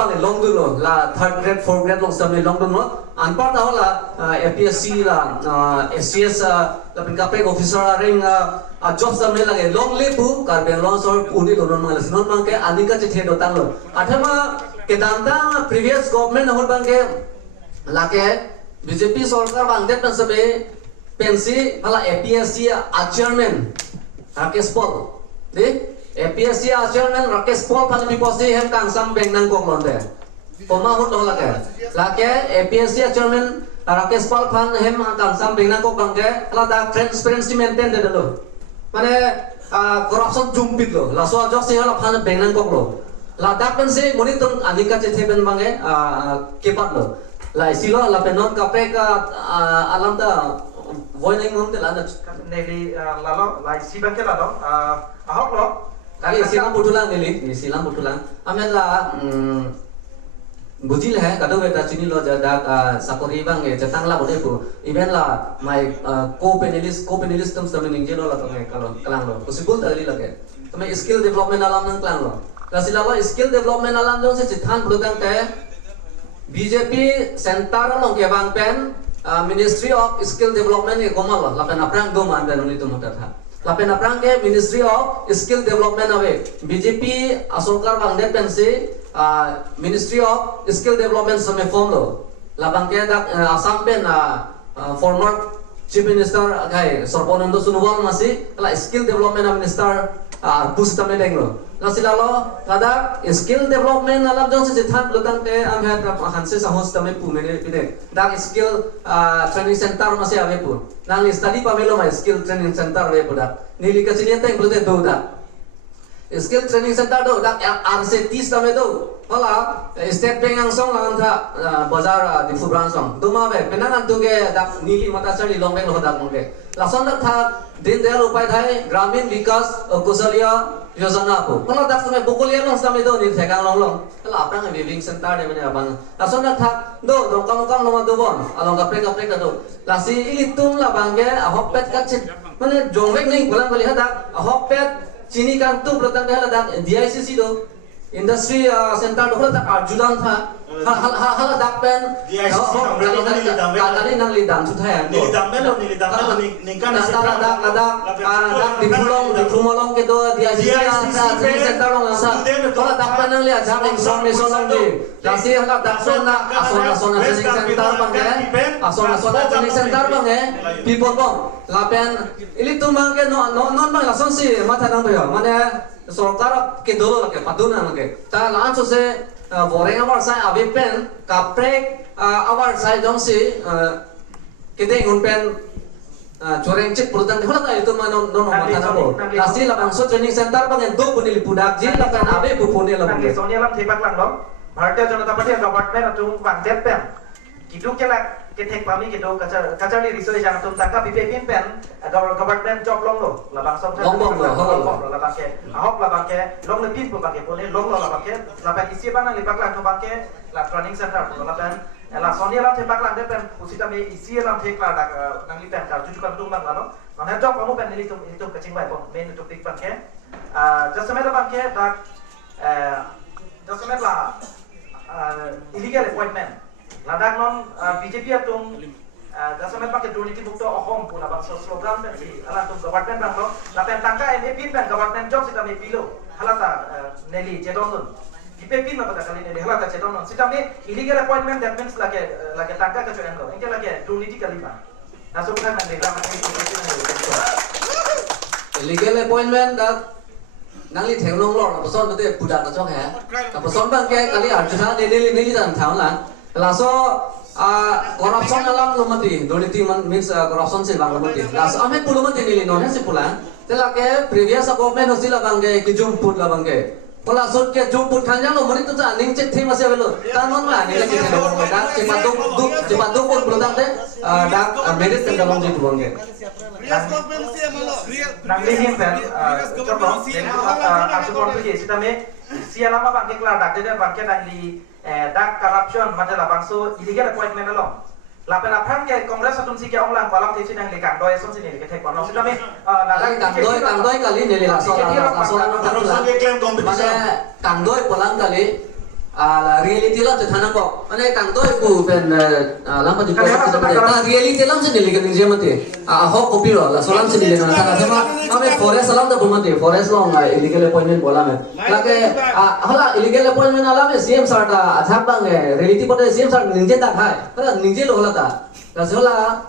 bang long du lo la 3rd grade 4th grade long stame long du lo anpar ta hola APSC la SCS la pinkapre officer ring job stame lage long lebu karbiang lo so uni lo non mangala sinon mangke anika che the dotang lo athama ke danda previous government hol bangke lake BJP sarkar bang det pensabe pensi hala APSC chairman Rakesh Paul de APSC chairman Rakesh Paul pan mi posi hem kang sam beng nang kong londe poma hut lo lake APSC chairman Rakesh Paul pan hem kang sam beng nang kong bangke hala da transparency maintain de lo mane corruption jumpit lo la so jok se hala pan beng nang kong lo la da pen se monitor anika che theben bange kepat lo la silo la penon kapre ka alam ta voi nai mom te la na neli lalo lai siban ke lalo ahok lo kali silang putulang neli silang putulang amen la bujil hai kado beta chini lo jada sakori bang e jatang la bode pu even la my co-panelist tum samen ingjelo la tome kalau kelang lo possible tali lage tome skill development alam nang kelang lo la silalo skill development alam jong se chithan pulutang te BJP center long ke bang pen Ministry of Skill Development ke komal la pen aprang do man ben itu motor tha la pen aprang ke Ministry of Skill Development ave BJP asokar bang de pen se Ministry of Skill Development same form lo la bang ke dak asam pen former Chief Minister kai Sarbanando Sunwal masih la Skill Development Minister Pusitame denglo la silalo kada skill development alam jong se than lutang te am ha pra hanse sa host tame pu mene pide dak skill training center masih ave pu nang study pamelo ma skill training center ave pu dak nili ka sini te blute do dak skill training center do dak RC30 tame do hala state bank ang song lang tha bazar di fubran song duma be penangan tu ke dak nili mata chali long beng lo dak mong ke lason dak tha दिन दयाल उपाध्याय ग्रामीण विकास कौशल्य योजना को kalau dak sampai bukulian long sampai do ni thekang long kalau aprang weaving center de mene abang lason dak thak do dongkang long do bon along kapre do lasi ilitum la bangge ahopet ka chit mane jongwek nei bolang bali hadak ahopet chini kan tu protang hala dak DICC do industry center do dak arjudan tha hala dak pen kali nang lidam suthaya nili dambe ningkan dak di pulong ke do DICC center long asa hala dak pen nang lia jam information long di lasi hala dak pen na asona training center bang asona training center bang people bang lapen ili tu mang ke non bang lason si matha nang byo mane सरकार के दोलो लगे पदुना लगे ता लांच से बोरेंग आवर साइ अभी पेन काप्रेक आवर साइ जोंसी के दे उन pen Coreng cek perutan kalau tak itu mana non mata nabo. Kasih lapang so training center bang yang do bunyi lipudak jadi lapang abe bupune lapang. Nanti Sonia lam tepak lang dong. Bharatiya Janata Party government atung bangtet pen. Kitu kela ketek pami kitu kacar ni research yang atung tangkap BPP pen government job long lo. Labang som long labang ke ahok labang ke long lebih bangke pune long lo labang ke labang isi bang lipak lang bangke la training center labang la Sonia lam tepak lang pen usita me isi lam tepak lang nang lipen kar tujuh kan tung bang lo. Mana job kamu pen ini itu kecing baik pun main itu tik bangke. Just semeda bangke dak just semeda illegal appointment. Ladak non BJP atung dasamet pakai dunia bukto ohom pun abang slogan dan si alam tung government bang lo. Lapen tangka MP pen government job kita me pilo. Halata Nelly Jedonun. BJP na pada kali Nelly halata Jedonun. Kita me illegal appointment that means lagi tangka kecuali lo. Ini lagi dunia kali bang. Nasib kan nanti lama illegal appointment dah nangli tenglong lor person tu budak tu cok ya. Person bang ke kali arjuna nili dan tahun lah. Laso corruption alam lumati. Dunia means corruption sih bang lumati. Laso ame pulumati nili non sih pulang. Telah ke previous government hosti lah bang ke jumput lah bang ke. Kalau sud ke jumput kanjang lo meni tu tu aning cek thema sih belo. Tanon lah nili kita dong dah cepat duk pun belum deh. Dah merit kan dalam jitu bang ke. Nangli pen coba aku waktu je kita me siapa bangke kelar dak jadi bangke nangli dak corruption macam bangso illegal appointment lo. Lapen apang ke kongres atum si ke orang balam tisi nangli kandoi son sini ke tek kono kita me kandoi kali nili lasolan mana kandoi pulang kali reality lah cethana kok mana kandoi ku pen lama di proses kita pada reality lam sini nili kan dia mati ahok kopi lo lasolan sini nili nana sama kami forest alam dah bermati forest lo illegal appointment bola me lagi hala illegal appointment alam CM sarda ajak bang reality pada CM sarda ninja tak hai pada ninja lo hala ta lasola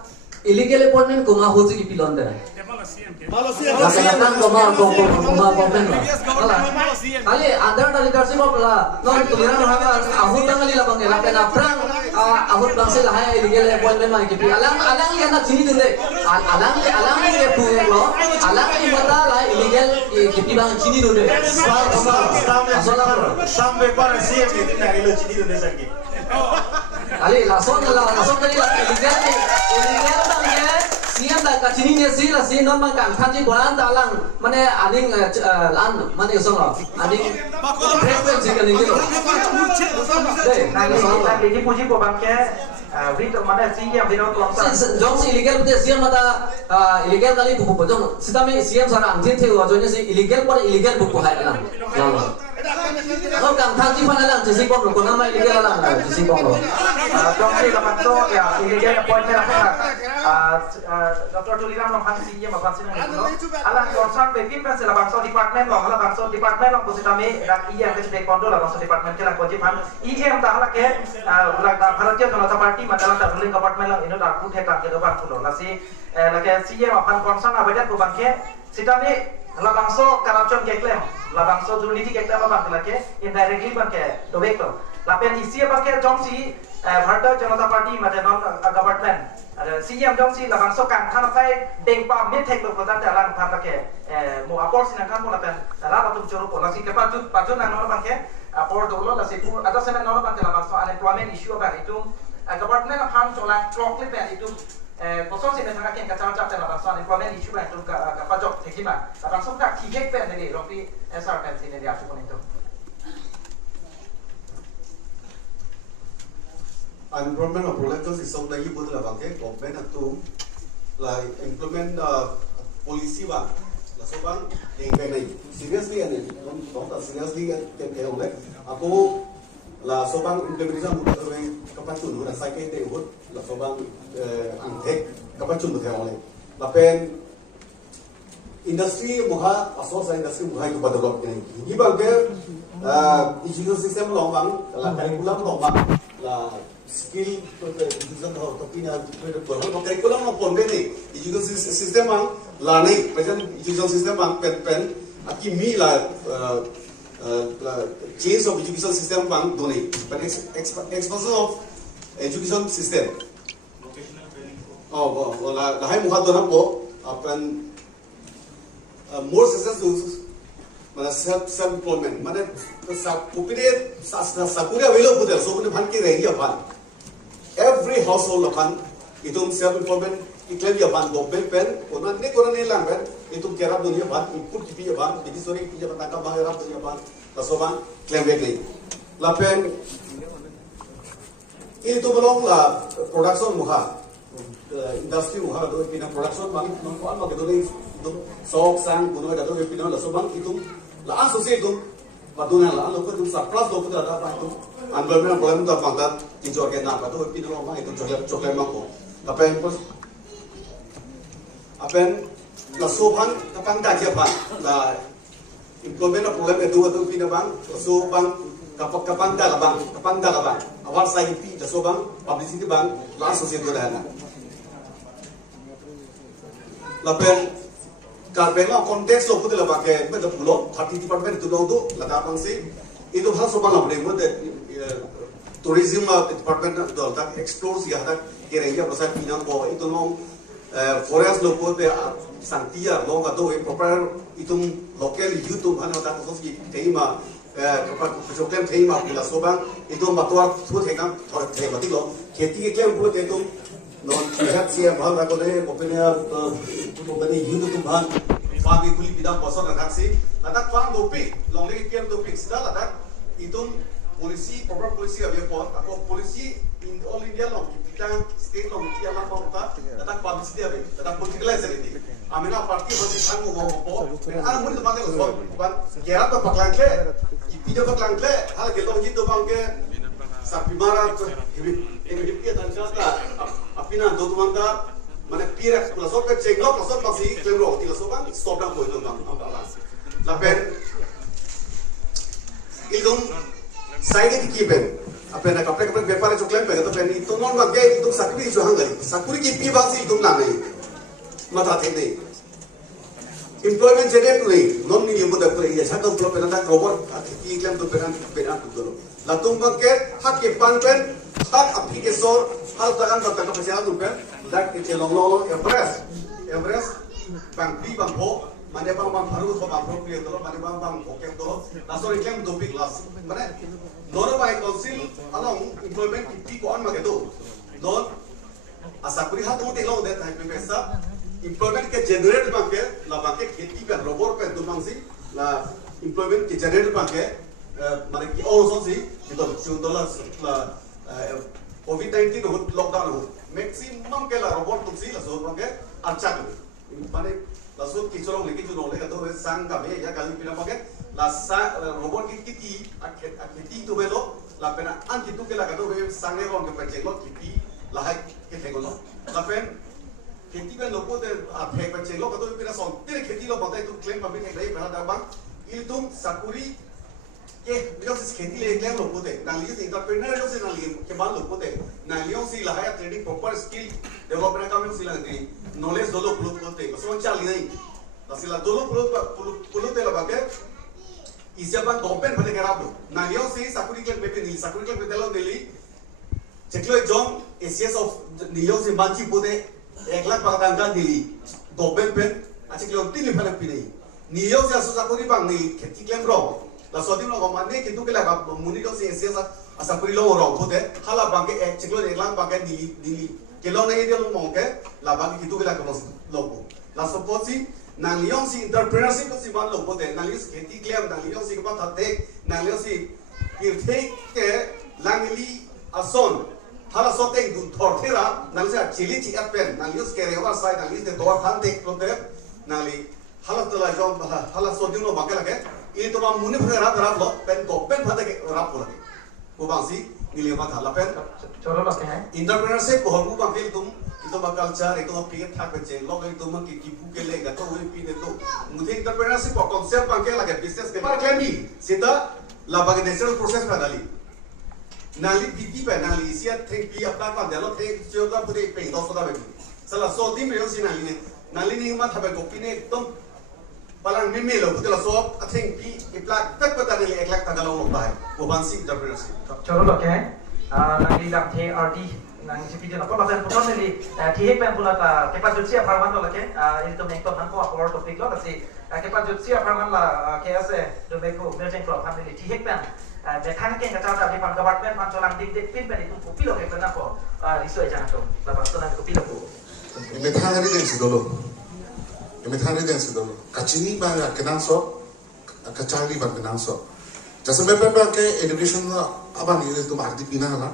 illegal appointment kuma hoji ki pilon deh Lakukan komen lah. Kali ada leadership lah. Non tuliran orang ahut tanggali lah bang. Lakukan aprang ahut bangsa lah ya illegal appointment mah kipi. Alang lihat nak sini dulu. Alang lihat pulau. Alang lihat mata lah illegal kipi bang sini dulu. Sampai para CM itu nak ilo sini dulu sakit. Kali langsung kali illegal bang ya. Siam dah kat sini ni sila si non makan kanji bolan talang mana aning lan mana usung lo aning frequency kan ini lo. Deh, nanti puji ko bangke video mana si yang video tuang jong si illegal betul siam mata illegal kali buku jong sitami siam sarang antin teh wajahnya si illegal pada illegal buku hai lang. Kalau kan kanji mana lang jisi kong lo nama illegal lang jisi kong lo. Jong si lapan tu ya illegal appointment apa Dr. Tuliram long hang siya mapansin ng ito. Alang concern begin pa sila bangso department long, ala bangso department long pusi kami dak IEM ke state control bangso department ke lang wajib han IEM dah ala ke Bharatiya Janata Party madalang dak ruling department long ino dak put hekan ke depan pulo. Lasi lagi CM apan concern abadan ko bangke sitami ala bangso corruption ke claim, ala bangso dunia ke claim abang lagi indirectly bangke dobek to. Lapen isi bangke jongsi Bharatiya Janata Party madalang government CM jong si labang sokan kan apa dengpa mitek lo kodan jalan kan lagi mau apor sinan kan mau lapen rata tu curu pun lagi kepaju nang orang bangke apor dulu lagi pun ada semen orang bangke labang so unemployment issue apa itu government ham colang clock lepen itu kosong sih misalnya kan kacau-kacau dan labang so unemployment issue itu kapajok tekima labang so tak kihek pen dari rofi SR pen sini dia pun itu. Unemployment of proletaires is something you put la banke government atum la implement policy ba la so bang deng nai seriously ane don't seriously ke ole ako la so bang implementation muda ko kapatun na cycle de hot la so bang antek kapatun ke ole la pen industry moha aso sa industry moha ko develop ni gi banke education system long bang la curriculum long bang la skill education ho tapi na curriculum no pon be education system ang la nei present education system ang pen aki mi la change of education system ang done but expansion of education system lah hai muka tu nampo akan more successful mana self employment mana sapupire sapure velo putel so pun bhanki rehi apan every household apan itu self employment iklan dia ban government pen koran ne lang pen itu kerap dunia ban input kipi ban jadi sorry kipi ban tangkap bang kerap dunia ban tasoban claim back ni lapen itu belum lah production muha industry muha tu pina production bang non mak itu ni itu sok sang kuno ada tu pina lah so bang itu lah asosiasi itu badunan lah lo tu surplus lo tu ada apa itu unemployment problem tu apa kan kijor ke nak tu pina lo bang itu coklat mako tapi apen la soban kapang da je ban la employment problem itu pina bang soban kapang da la bang awal sai pi da soban publicity bang la associate do da na la pen ka bela context lo putela ba ke be da pulo 30 department tu lo do la da bang si itu hal soban la bre mo de tourism department do da explore ya da ke reya prasa pina ko itu no forest lo pote santia lo ga do proper itum local youtube hana ta ko si teima proper program teima pila soban itum matwa thu thega thoi mati lo kheti ke kem pote itum non hat sia bhal ra ko ne openia to bani youtube ban fami kuli bidam boson raksi latak pang dopi long le kem dopi sida latak itum polisi proper polisi avia por ako polisi in all india long kita state long kia lang pauta datang publicity ave datang politicalize ini amena parti bagi sangu mo ana mun to bangal so ban kera to paklangle video paklangle hal ke long gitu bangke sapimara to ini dia tan chasta apina do tumanda mane pira plus or check lo plus or pasi klemro ti so bang stop down ko itu bang la pen ilung side ki kiben apena kapre व्यापार जो क्लेम पे तो पेनी तो नॉन मगे तुम सकरी जो हंगरी सकरी की पी बासी तुम ना नहीं मता थे नहीं employment जनरेट नहीं नॉन नहीं मुद्दा पर ये छातो फ्लो पे ना रोबोट की क्लेम तो पेना तो दो ला तुम मगे हक के पान पेन हक एप्लीकेशन हर तगन तो तक पे तुम पे दैट के लोंग average bang pi bang ho mane bang haru to bang pro play to mane bang hokem to laso ikem to big class mane nor by council along employment ki ko on mage to non asakuri hat mo teklo de tai pe sa employment ke generate bang ke la bang ke kheti pe robot pe to bang si la employment ke generate bang ke mane ki also si to $2 la covid-19 ho lockdown ho maximum ke la robot to si la so bang ke acha mane langsung kicolong lagi tu nolak atau sang kami ya kali pina pakai lasa robot kiti akiti tu belo la pena anti tu ke la kado be sange orang ke pecek lo kiti lahai ke tegol lo la pen kiti be lopo de aphe pecek lo kado pina son tere kiti lo batai tu claim public ek dai pena da bang itu sakuri ke bilo se kiti le claim lopo de nali se entrepreneur jo se nali ke ban lopo de nalion si lahai trading proper skill development kami si lagi knowledge dolo pulut kote so chali nahi tasila dolo pulut la bage isiapan government phale karablo nalio si sakuri klem pepe ni sakuri klem petelo deli cheklo jom ACS of nilio si manchi pode 1 lakh pakatanga deli government pen acheklo tili phale pinai nilio si aso sakuri bang ni kheti klem ro la sodim lo manne kintu ke la muni lo si ACS asakuri lo ro pode hala bang ke cheklo 1 lakh bang dili kelong na ideal mo ke la bagi kitu ke la konos logo la suppose nang liong si entrepreneurship ko si ban logo de nang liong kheti claim nang liong si ba thate nang liong si kirthe ke langli ason hala sote du thorthera nang sa chili chi apen nang liong ke rewa sai nang liong de dor than tek pro de nang li hala tola jom hala sodim no bakala ke ini to ba muni phera ra lo pen ko pen phate ke ra pula ko bangsi nilai apa thala pen choro lo ke entrepreneurship ko homu bang fil tum itu ba culture itu ba pin thak pe chen log itu ma ki pu ke le ga to we pin to mujhe entrepreneurship ko concept bang ke lage business ke par claim sida la bag natural process ba dali nali biti ba nali sia think pi apna pa dalo think choga pure pe to so da be sala so dim re si nali ni ma thabe ko pin ekdom palang meme lo putela so I think pi iplak tak pa dali 1 lakh ta galo lo ba hai ko bansi entrepreneurship choro lo ke nang di dak the RD nang GP jena ko basen puton ni thihek pen pula ta kepa jutsia farman la ke itu mengko nang ko apor topik lo kasi kepa jutsia farman la ke ase do meko merchant club family thihek pen de khan ke ka ta di pan government pan cholang ding de pin pen itu kopi lo ke pen ko riso jana to la pas to nang kopi lo ko ime thangari den sidolo ime thangari den sidolo kachini ba kenang so kachali ba kenang so jasa me pe ke education abang ini tu mardi pina na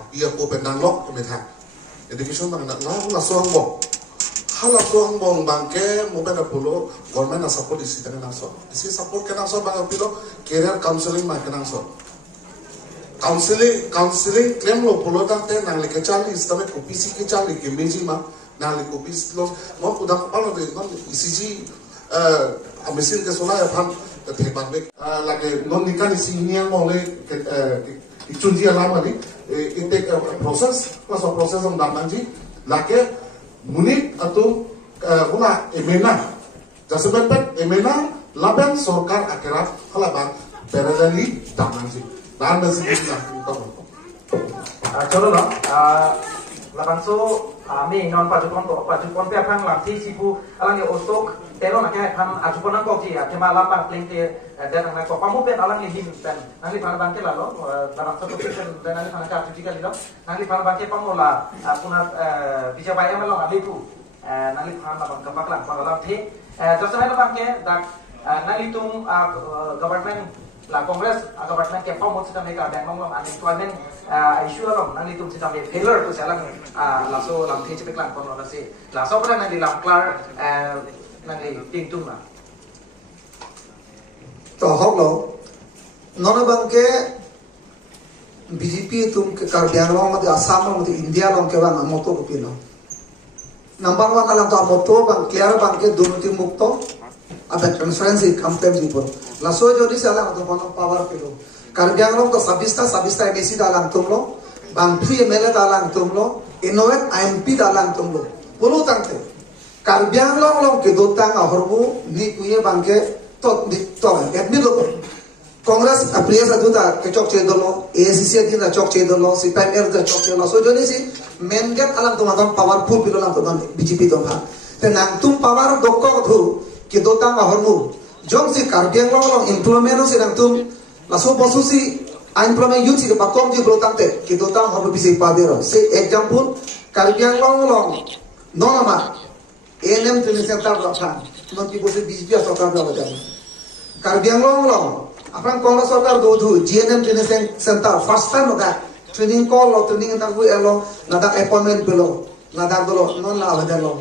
apia ko penang lok ime thang education ba na la so ang hala so ang bong bangke mo ba na pulo government na support isi kenang so isi support kenang so ba pilo career counseling ma kenang so counseling claim lo pulo tante nang le kechali istame ko pc kechali ke meji ma nang le ko pc lo mo udang palo de non ECG mesin ke sola ya pam te banbe lage non nikan isi ni ang mo le ichunji alam ali intake process plus process on damanji lage munit atau hula emena jasebet emena laban sorkar akhirat halaban beradali damanji dan masih bisa kita. Cholo no, laban so mi non pajukon pe apang lam ti sipu alang yo osok telo na kai phan ajukon ko ki akema lapang pleng te dan na ko pamu pe alang him pen nang li phan bangke lalo dalam satu season dan nang li phan ka tuji kali lo nang li phan bangke pamola puna bija bai amalo ali tu nang li phan labang kapak lang pagalam the jasana na bangke dak nang li tung government la Congress government ke pamot sa mereka dan ngomong unemployment issue long nang litum sa me failure to salang laso lam thi chepek lang kono na si laso pra nang lam klar nang li tingtung na to hok lo nona bangke BJP tum ke karbian lo mate Assam mate India lo ke bang moto ko pino number 1 alam to moto bang clear bangke dunuti mukto abe transparency campaign people laso jodi sala to kono power pilo karbiang lo to 26 MSC dalang tumlo bang free MLA dalang tumlo innovate IMP dalang tumlo pulu tangte karbiang lo ke dotang ahorbu ni kuye bangke to admit lo Congress apres aduda ke chok chedolo ACC din da chok chedolo CPM da chok chedolo so jodi si main get alam to madam powerful pilo lang to BJP to ha tenang tum power dokko thu कि दो तांग हरमु जों से कार्बियांग लोग employment से नंग तुम लासो बसु सी employment youth से बाकोम जी ब्रो तांग ते कि दो तांग हरमु बिसे पादे रो से example कार्बियांग लोग नॉनमा ANM ट्रेनिंग सेंटर रखा तुम की बोसे BJP सरकार का वजह कार्बियांग लोग अपन कांग्रेस सरकार दो धु GNM training centre first time होगा ट्रेनिंग कॉल लो ट्रेनिंग तक वो एलो नदा अपॉइंटमेंट बिलो नदा दलो नॉन ला वजह लो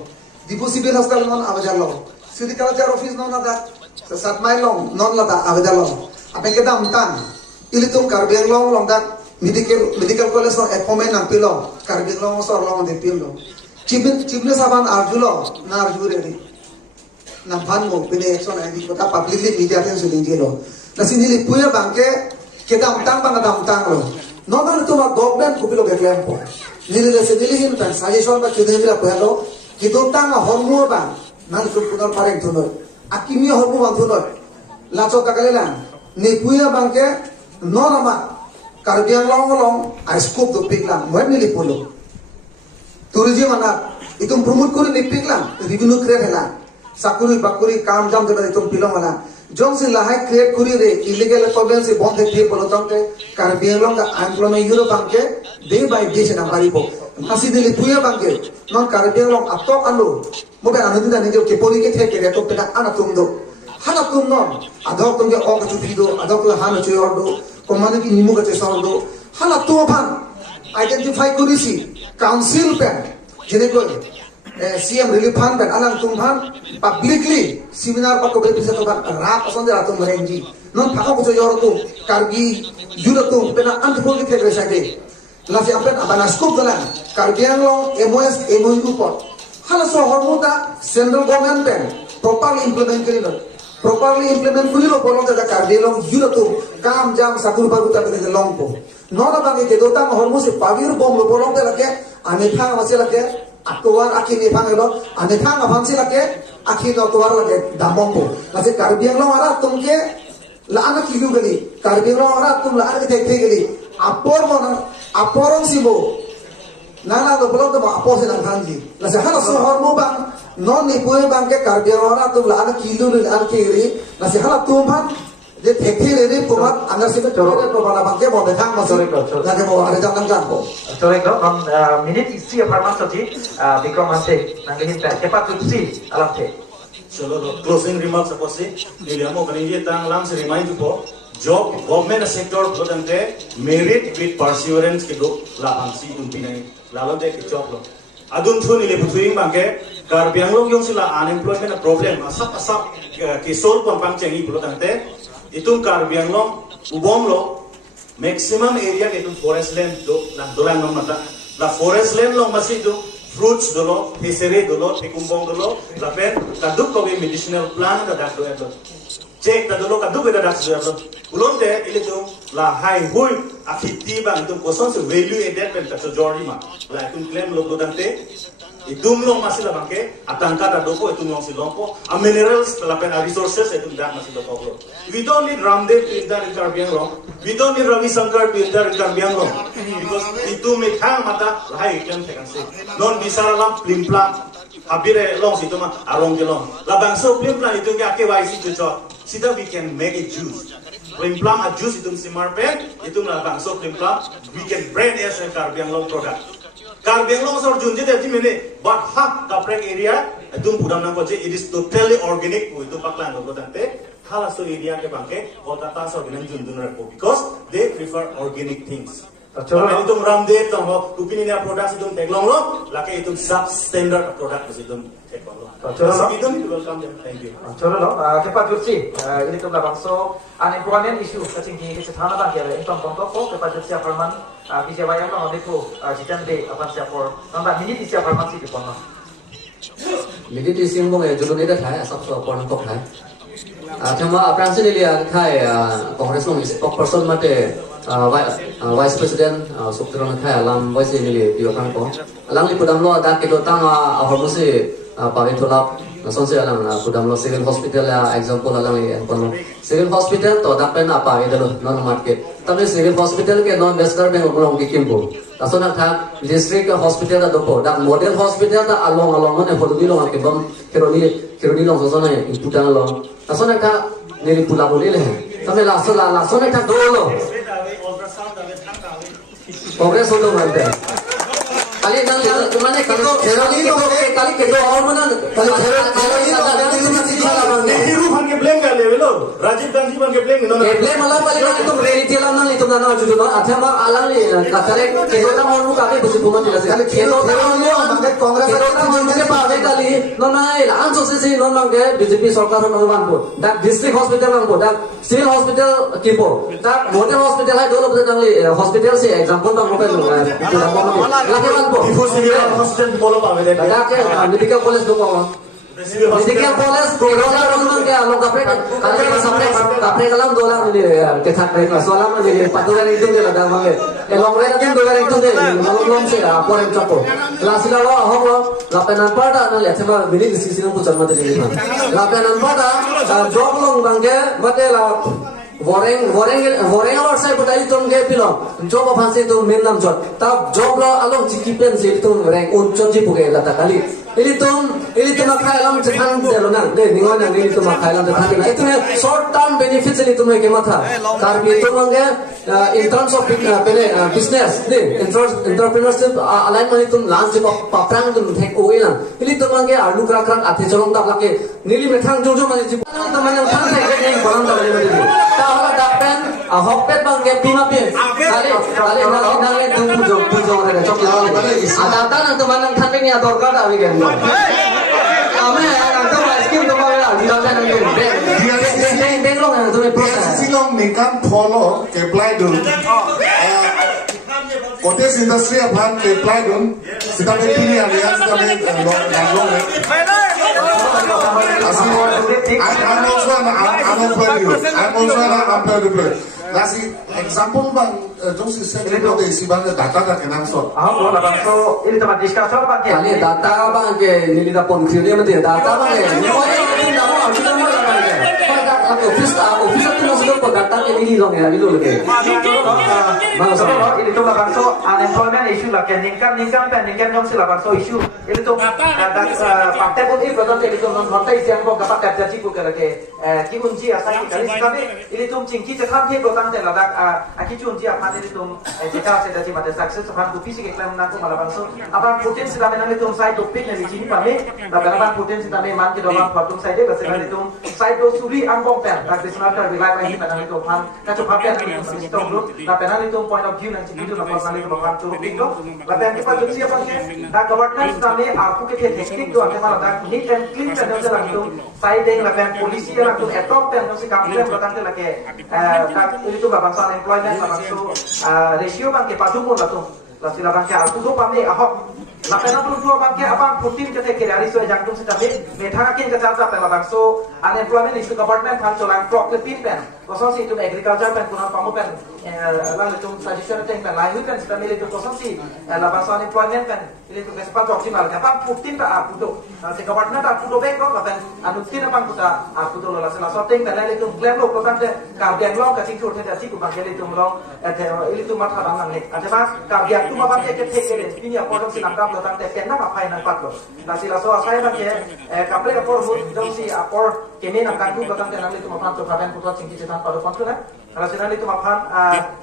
दीपू सिविल हॉस्पिटल नॉन वजह लो City Culture Office non ada sesat mai long non lata aveda long apa kita amtan ilitung karbiang long dak medical college no appointment nang pilo karbiang long sor long de pilo chibne saban arjulo na arjure ni na bango pine action ai kota publicly media ten suling jelo na sinili puya bangke kita amtan lo non ada tu government ko pilo geklem po nili sinili hin pan suggestion ba kidhe bila pelo kidotang hormo bang nan punar pareng thunoi akimi hormu banthunoi lacho kakalela ni puya bangke nonama karbiang long a scope do piklam moen ni polo tourism ana itum promote kori ni piklam revenue create hela sakuri bakuri kam jam de itum pilong ana jong se lahai create kori re illegal province se bond the polo tamke karbiang long ka employment euro bangke day by day se namari po masih dili puya bangke non karbiang long atok anu mobe anu dinda ne ke poli ke theke re to peda ana tumdo hana tum non adok tum ke o ka chupido adok la hana choyordo komane ki nimu ka chesordo hana to ban identify kurisi council pen jene ko CM relief fund pen alang tum ban publicly seminar pa ko be bisa to ban ra pasonde ra tum renji non phaka ko choyordo karbi yura tum pena ant ko ke theke sake la se apen abana scope dala karbiang lo MOS MOU pot hala so hormuta central government pen properly implement kuri lo bolong da karbiang yura tum kam jam sakur paru ta de long po nona bangi ke dota hormu se pavir bom lo bolong de lake ane thang masih lake atuar akhi ni phang lo ane thang avansi lake akhi no tuar lake damong po lase karbiang lo ara tumke la ana kilu gali karbiang lo ara tum la ana ke thek geli apor mon aporon sibo nana do pulau tu mau apa sih nang kanji lah sekarang sohor mu bang non ni pue bang ke karbiang orang tu lah anak kilu ni anak kiri lah sekarang tu man dia tektir ini pumat anggar sih corok itu pada bang ke mau betang masuk lah ke mau ada jangan kan po correct no non minute isi farmasi Bikram Hante nanggihin cepat tutsi alam te. Chalo closing remarks apa sih? Niliamo kaniji tang lang se remind po job government sector bodante merit with perseverance ke do la ansi tumpinai lalo de ke job lo. Adun thu nile puthuing bangke karbiang lo yung sila unemployment problem asap ke sol pampang chengi bodante itung karbiang lo ubom lo maximum area ke itung forest land do la dolan no mata la forest land lo masih do fruits dolo, fishery dolo, tikumbong dolo, lapen kaduk kobe medicinal plant da dak do ado. Cek da dolo kaduk da dak do ado. Ulon de ile tu la high hui akiti bang tu koson se value added pen ta jordi ma. La tu claim lo do dante idum lo masih la bangke atangka da doko itu lo si lompo a minerals lapen a resources itu dak masih doko lo. We don't need Ramdev to enter in Karbiang Long. We don't need Ravi Shankar to enter in Karbiang Long because itu methang mata lahai claim tekan se. Non bisa lam plimpla habire long situ mah arong gelong. La bangso plimpla itu ke ake waisi tu jod. Sida we can make a juice. Plimpla a juice itu simar pen itu la bangso plimpla we can brand as a Karbiang Long product. Karbiang Long sor junje de timene but ha kaprek area itu budam nang koje it is totally organic itu paklan lo tante hala so area ke bangke kota ta sor binan jundun rako because they prefer organic things. Kalau itu Ramdev tong ho kupini ni produk itu teglong lo laki itu substandard produk itu teglong lo. Kalau itu welcome them. Thank you. Cholo lo kepat jutsi ini tu lah bangso unemployment issue kacingki kesethana bang ya income kontok ko kepat jutsi aparman bisa bayang lo ndeku jitan de apan siapor nanda minit isi aparman si dipono. Minit isi ngomong ya julu ni dah thai asap so porn kok thai. Thema apran sini lihat thai Congress lo spokesperson mate Vice President Suktirong thai alam voice ni li diokang ko. Alang li pudam lo dak kito tang ahormusi pakai tulap langsung saya alang pudam lo civil hospital ya example alang ni kono civil hospital to dapen apa itu lo non market tapi civil hospital ke non disturbing orang kikimbo langsung nak district hospital da dopo dak model hospital da along mana hodu di lo ke bom kironi lo so na pudang lo langsung nak nili pula boleh leh tapi langsung nak dolo Congress lo mante kali nang mana kali kedo और mana kali Nehru ban ke blame कर ले वे लोग राजीव Gandhi ban ke blame इन्होंने blame malah paling kan itu reality lah nang itu nana judo no acha ma alang ni katare kedo ta mon mu kali busi buma jelas kali kedo ta mon mu Congress ta mon ke paave kali no nai la anso se non mang ke BJP sarkar no ban po dak district hospital mang po dak civil hospital kipo dak model hospital hai dolo betul li hospital se example bang mo pe la Before civil hospital follow पावे दे dak ke medical college do ko medical college rola romang ke along kapre kali sampai kapre kalam dolar ni ke thak re solam ni paturan itu de lada mange elong re tin dolar itu de malom se apore chapo lasila lo ho lapenan pada na le thema bini disi sino puchar mate ni lapenan pada job long bange mate la Wareng awar saya budai tum ke pilo job apa sih tum menam job tab job lo along cikipen sih tum rank uncon ji buke lata kali ini tum akai alam cetan jalo nang deh ningon yang ini tum akai alam cetan itu nih short term benefits ini tum ke mata tapi itu mangga in terms of business nih entrepreneurship alignment itu launch paprang tum tek oilang ini tum mangga alu krak ati colong tak laki nili metang jojo mani jibu teman yang tang tek yang barang tak boleh tahu dapen hokpet bang ke pima pin kali nang tunggu ada coklat ada tanah teman yang tang ni ador kada abi kan ame angka baskin to bawa di dalam nang benglong yang tu proses silong ningkan follow ke apply dun cottage industry aplan ke apply dun sita me tini area sita me long I'm also an unemployed. Nasi example bang, jauh sih saya kalau di si bang data dah kenang so. Lo labang so ini tempat diskusi apa bang? Kali data bang ke nili dah pun kiri mesti data bang ke. Ini dah mau kita mau bang ke. Pada office itu masuk ke data ke nili dong ya, bilu lagi. Ini tuh lah bangso unemployment issue lah kan ningkan dong sila bangso issue. Ini tuh partai pun ini betul ini tuh non partai yang kok dapat terjadi bukan lagi kiunci asal kali sekali ini tuh cingki cekat dia betul teh lah kiunci apa ini tuh cekat saya jadi pada sukses apa tu fisik iklan nak malah bangso apa potensi lah memang itu saya topik ni sini kami lah berapa potensi kami man kita orang patung saya dia besar itu saya tu suri angkong pen tak disengaja wilayah ini pada itu kan kacau apa yang itu sistem dulu lah penal itu point of view nanti itu nak pasal itu bakal turun itu lah penal kita jadi siapa ni dah governance kami aku kita teknik tu ada malah dah hit and clean kan itu lah itu saya dengan lah penal polisi lah itu atop pen tu si kampen berkata lah ke itu bangsa unemployment lah bangsa ratio bang ke padumun lah tu lah sila bang ke aku tu kami ahok Lapena pun dua bangke apa putin kita kira hari soal jantung setapi metha kin kita cakap pela bangso unemployment isu government hal soal crop lepin pen kosong si itu agriculture pen kunang pamu pen lalu itu suggestion pen lain pen setapi itu kosong si la bangso unemployment pen itu kesempatan optimal apa putin tak aku tu si government aku tu baik kok pen anu tin apa kita aku tu lola sela sorting pen lalu itu claim lo kosong te karbian lo kasih curut te si ku bangke itu mlo itu mata bang ni ada mas karbian tu mabang ke take ini apa dong si nakam tentang TPN nak apa yang nampak lo. Nasi laso saya baca kapal kapal jom si apor kini nak kanku tentang tenang itu makan tu kapan putus cingki cetan pada kontu lah. Kalau senang itu makan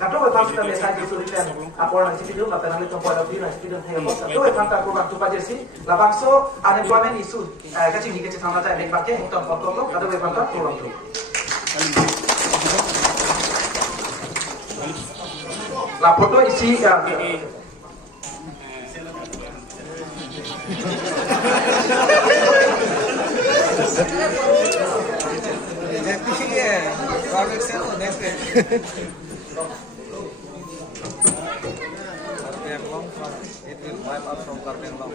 kado betul kita biasa di suritan apor nanti video nak tenang itu pada video nanti video tengah post. Kado betul tak program tu pada si labangso unemployment issue kacing cingki cetan macam baik pakai untuk kontu lo kado betul tak program tu. La foto isi It will wipe out from Carmen Long.